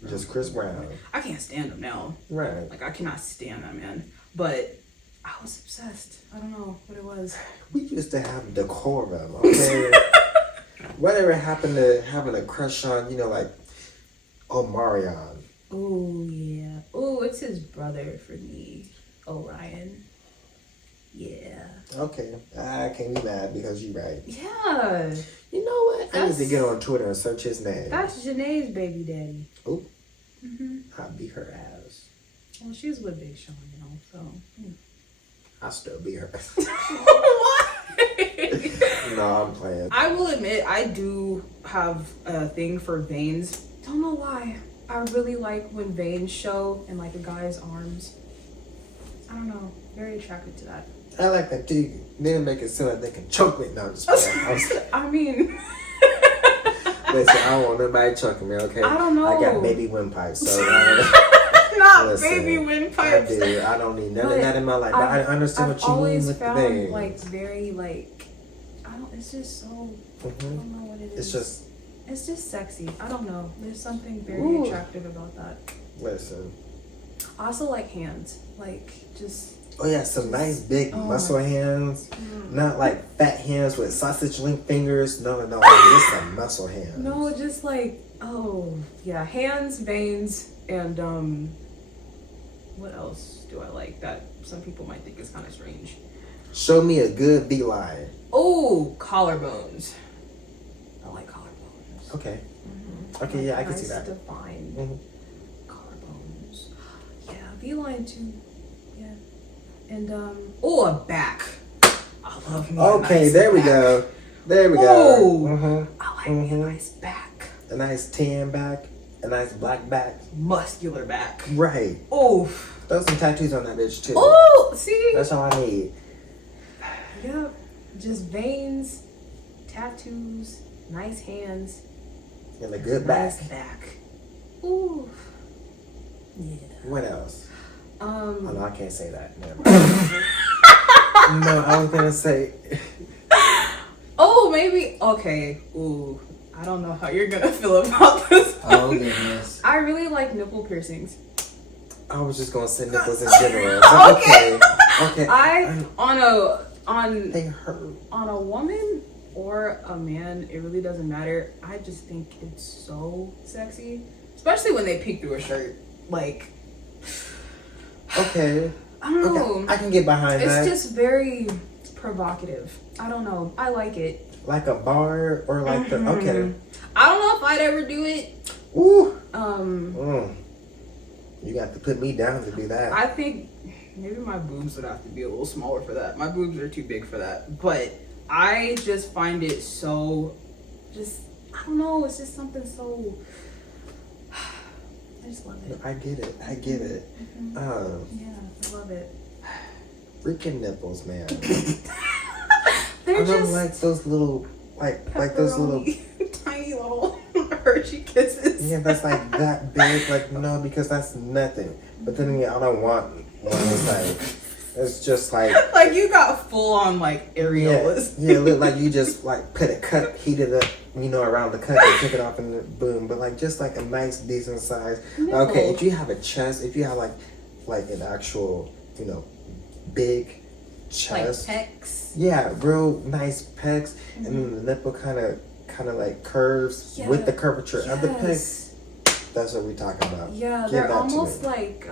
Brown. Just Chris Brown. I can't stand him now. Right. Like I cannot stand that man. But I was obsessed. I don't know what it was. We used to have decorum, okay? Whatever happened to having a crush on, like, Omarion? Oh, yeah. Oh, it's his brother for me. Orion. Yeah. Okay. I can't be mad because you're right. Yeah. You know what? I need to get on Twitter and search his name. That's Janae's baby daddy. Oh. I'll beat her ass. Well, she's with Big Sean, so. I'll still beat her. What? No, I'm playing. I will admit, I do have a thing for veins. Don't know why. I really like when veins show in like a guy's arms. I don't know. Very attracted to that. I like that too. They make it sound like they can choke me. No, I'm just playing. I mean... Listen, I don't want nobody choking me, okay? I don't know. I got baby windpipes, so... Not listen, baby windpipes. I do. I don't need none of that in my life. But I understand what you mean with the veins. Like, very, like... It's just so... I don't know what it is. It's just sexy. I don't know. There's something very attractive about that. Listen. I also like hands. Like, just... Oh, yeah, some nice big muscle hands. Not like fat hands with sausage link fingers. No. Just some muscle hands. No, just like, hands, veins, and what else do I like that some people might think is kind of strange? Show me a good beeline. Oh, collarbones. I like collarbones. Okay. Okay, yeah, I can see that. Defined collarbones. Yeah, beeline too. Yeah. And a back. I love me. Okay, nice there we back. go. There we go. Oh, I like me a nice back. A nice tan back. A nice black back. Muscular back. Right. Oh. Throw some tattoos on that bitch too. Oh, see? That's all I need. Yep. Just veins, tattoos, nice hands. And a good back. Nice back. Ooh. Yeah. What else? Oh, no, I can't say that. Never mind. No, I was gonna say. Oh, maybe. Okay. Ooh. I don't know how you're gonna feel about this. Oh, goodness. I really like nipple piercings. I was just gonna say nipples in general. But okay. They hurt. On a woman or a man, it really doesn't matter. I just think it's so sexy, especially when they peek through a shirt. Like, okay. I don't know. Okay. I can get behind that. It's just very provocative. I don't know. I like it. Like a bar or like the okay. I don't know if I'd ever do it. Ooh. You got to put me down to do that. I think maybe my boobs would have to be a little smaller for that. My boobs are too big for that. But I just find it so, I don't know. It's just something so. I just love it. I get it. Yeah, I love it. Freaking nipples, man. They're I don't just like those little, like those little tiny little Hershey kisses. Yeah, that's like that big. Like no, because that's nothing. But then again, I don't want one that's like. It's just like you got full on like areolas. Yeah, look like you just like put a cut, heated up, around the cut and took it off and boom. But like just like a nice decent size. No. Okay, if you have a chest, if you have like an actual, big chest. Like pecs. Yeah, real nice pecs, and then the nipple kind of like curves with the curvature of the pecs. That's what we're talking about. Yeah, they're almost like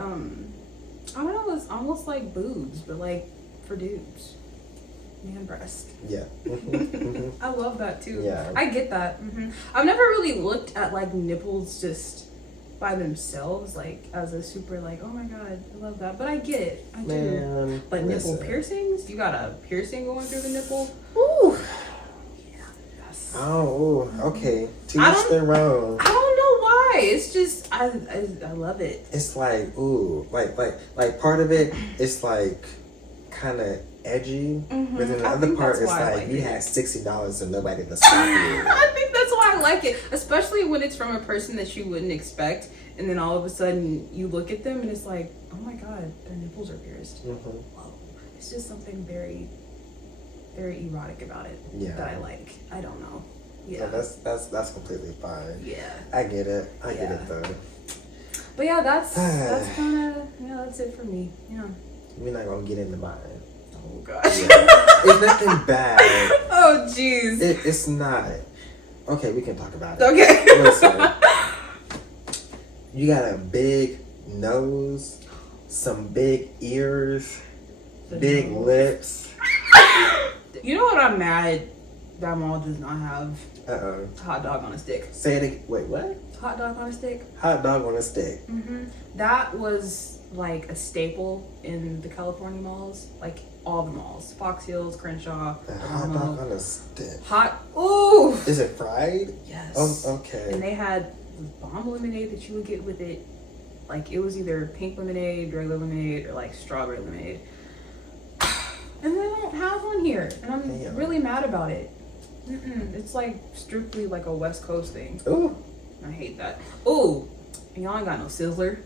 I don't know, it's almost like boobs, but like for dudes. Man breast. Yeah. I love that too. Yeah. I get that. I've never really looked at like nipples just by themselves, like as a super like, oh my god, I love that. But I get it. I do. But nipple piercings? You got a piercing going through the nipple? Ooh. Yeah. Oh, okay. To each their own. I don't know why. It's just I love it. It's like like part of it is like kind of edgy, but then the other part is like you had $60 and nobody to stop you. I think that's why I like it, especially when it's from a person that you wouldn't expect. and then all of a sudden you look at them and it's like, oh my god, their nipples are pierced. Whoa. It's just something very, very erotic about it that I like. I don't know. Yeah, that's completely fine. Yeah, I get it. I get it though. But yeah, that's kind of that's it for me. Yeah, we're not gonna get into mine. Oh gosh, it's nothing bad. Oh jeez, it's not. Okay, we can talk about it. Okay, listen. You got a big nose, some big ears, big lips. You know what? I'm mad that mall does not have hot dog on a stick. Say it again. Wait, what? Hot dog on a stick. Hot dog on a stick. That was like a staple in the California malls, like all the malls, Fox Hills, Crenshaw. Hot dog on a stick. Ooh. Is it fried? Yes. Okay. And they had bomb lemonade that you would get with it. Like it was either pink lemonade, regular lemonade, or like strawberry lemonade. And they don't have one here, and I'm really mad about it. It's like strictly like a West Coast thing. Ooh. I hate that. Ooh, and y'all ain't got no Sizzler,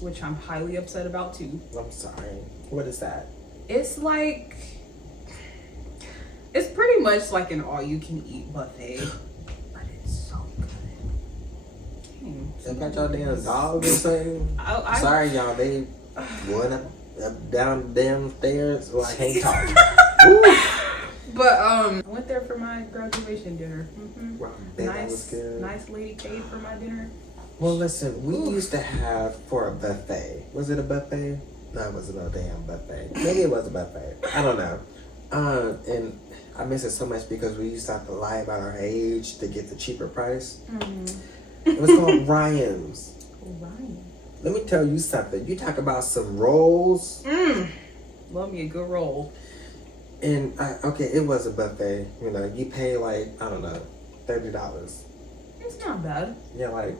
which I'm highly upset about too. I'm sorry. What is that? It's like, it's pretty much like an all-you-can-eat buffet, but it's so good. Dang, they got y'all damn dog or something? Sorry, y'all. They went up down damn stairs. Well, I can't talk. But I went there for my graduation dinner. Wow, Nice lady paid for my dinner. Well, listen, we used to have for a buffet. Was it a buffet? No, it wasn't a damn buffet. Maybe it was a buffet. I don't know. And I miss it so much because we used to have to lie about our age to get the cheaper price. It was called Ryan's. Ryan. Let me tell you something. You talk about some rolls. Love me a good roll. And it was a buffet. You know, you pay like, I don't know, $30. It's not bad. Yeah, like,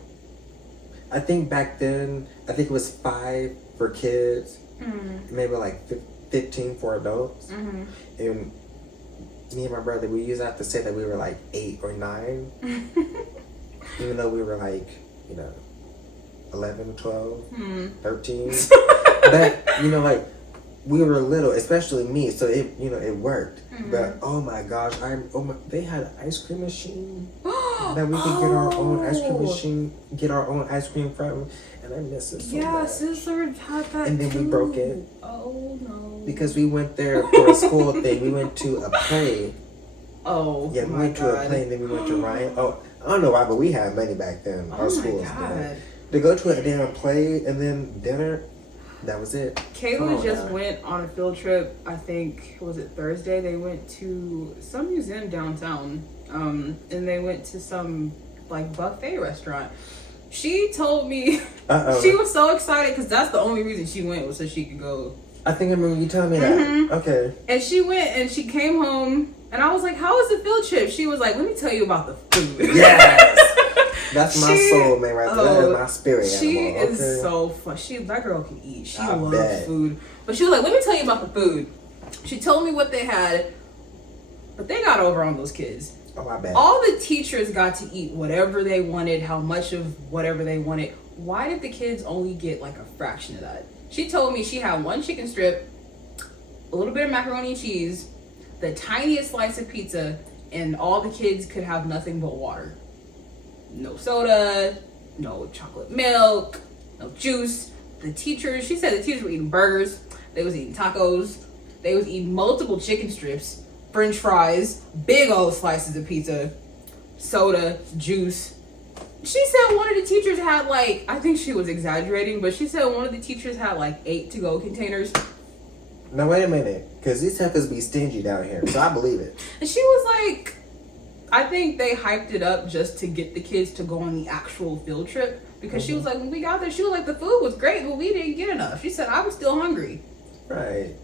I think back then, I think it was $5 for kids, maybe like 15 for adults. And me and my brother, we used to have to say that we were like 8 or 9, even though we were like, 11, 12, 13. But, like, we were little, especially me, so it worked. But oh my gosh, they had an ice cream machine that we could get our own ice cream machine, get our own ice cream from, and I miss it so much. Yeah, Sizzler had that and then too. We broke it. Oh no! Because we went there for a school thing. We went to a play. Oh yeah, we went to a play, and then we went to Ryan. Oh, I don't know why, but we had money back then. Our schools did. To go to a damn play and then dinner. That was it. Kayla just went on a field trip. I think, was it Thursday? They went to some museum downtown, and they went to some like buffet restaurant. She told me she was so excited because that's the only reason she went was so she could go. I think I remember you telling me that. Okay. And she went and she came home, and I was like, "How was the field trip?" She was like, "Let me tell you about the food." Yes. That's my soul, man, right there. That is my spirit She animal. is so fun. That girl can eat. She loves food. But she was like, let me tell you about the food. She told me what they had, but they got over on those kids. Oh, I bet. All the teachers got to eat whatever they wanted, how much of whatever they wanted. Why did the kids only get like a fraction of that? She told me she had one chicken strip, a little bit of macaroni and cheese, the tiniest slice of pizza, and all the kids could have nothing but water. No soda, no chocolate milk, no juice. She said the teachers were eating burgers, they was eating tacos, they was eating multiple chicken strips, french fries, big old slices of pizza, soda, juice. She said one of the teachers had like, I think she was exaggerating, but she said one of the teachers had like 8 to-go containers. Now wait a minute, because these heifers be stingy down here, so I believe it. And she was like, I think they hyped it up just to get the kids to go on the actual field trip. Because she was like, when we got there, she was like, the food was great, but we didn't get enough. She said, I was still hungry. Right.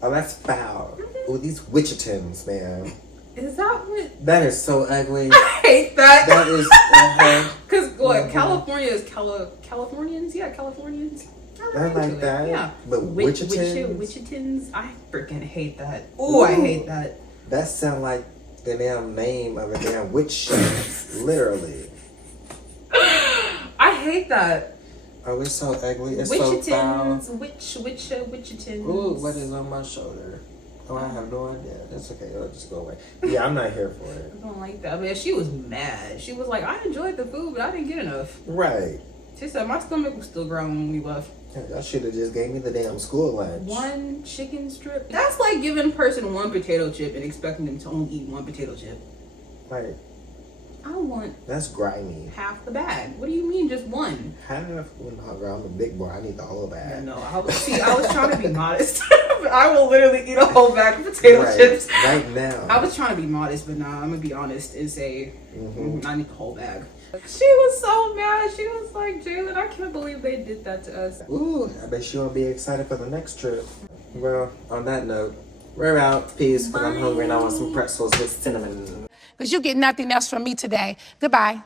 Oh, that's foul. Oh, these Wichitans, man. Is that what? That is so ugly. I hate that. That is. Because what? California is Californians? Yeah, Californians. I like that. Yeah. But Wichitans? Wichitans? I freaking hate that. Oh, I hate that. That sound like the damn name of a damn witch show. Literally. hate that. Oh, it's so ugly. It's so foul. Witchertons. Ooh, what is on my shoulder? Oh, I have no idea. That's okay. It'll just go away. Yeah, I'm not here for it. I don't like that. I mean, she was mad. She was like, I enjoyed the food, but I didn't get enough. Right. She said, my stomach was still growing when we left. Y'all should have just gave me the damn school lunch. One chicken strip. That's like giving a person one potato chip and expecting them to only eat one potato chip. Right. I want That's grimy. half the bag. What do you mean just one? Half? Well, no, girl, I'm a big boy. I need the whole bag. No, I was trying to be modest. I will literally eat a whole bag of potato chips. Right now. I was trying to be modest, but nah, I'm gonna be honest and say I need the whole bag. She was so mad. She was like, Jalen, I can't believe they did that to us. Ooh, I bet she won't be excited for the next trip. Well, on that note, we're out. Peace, because I'm hungry and I want some pretzels with cinnamon. Because you get nothing else from me today. Goodbye.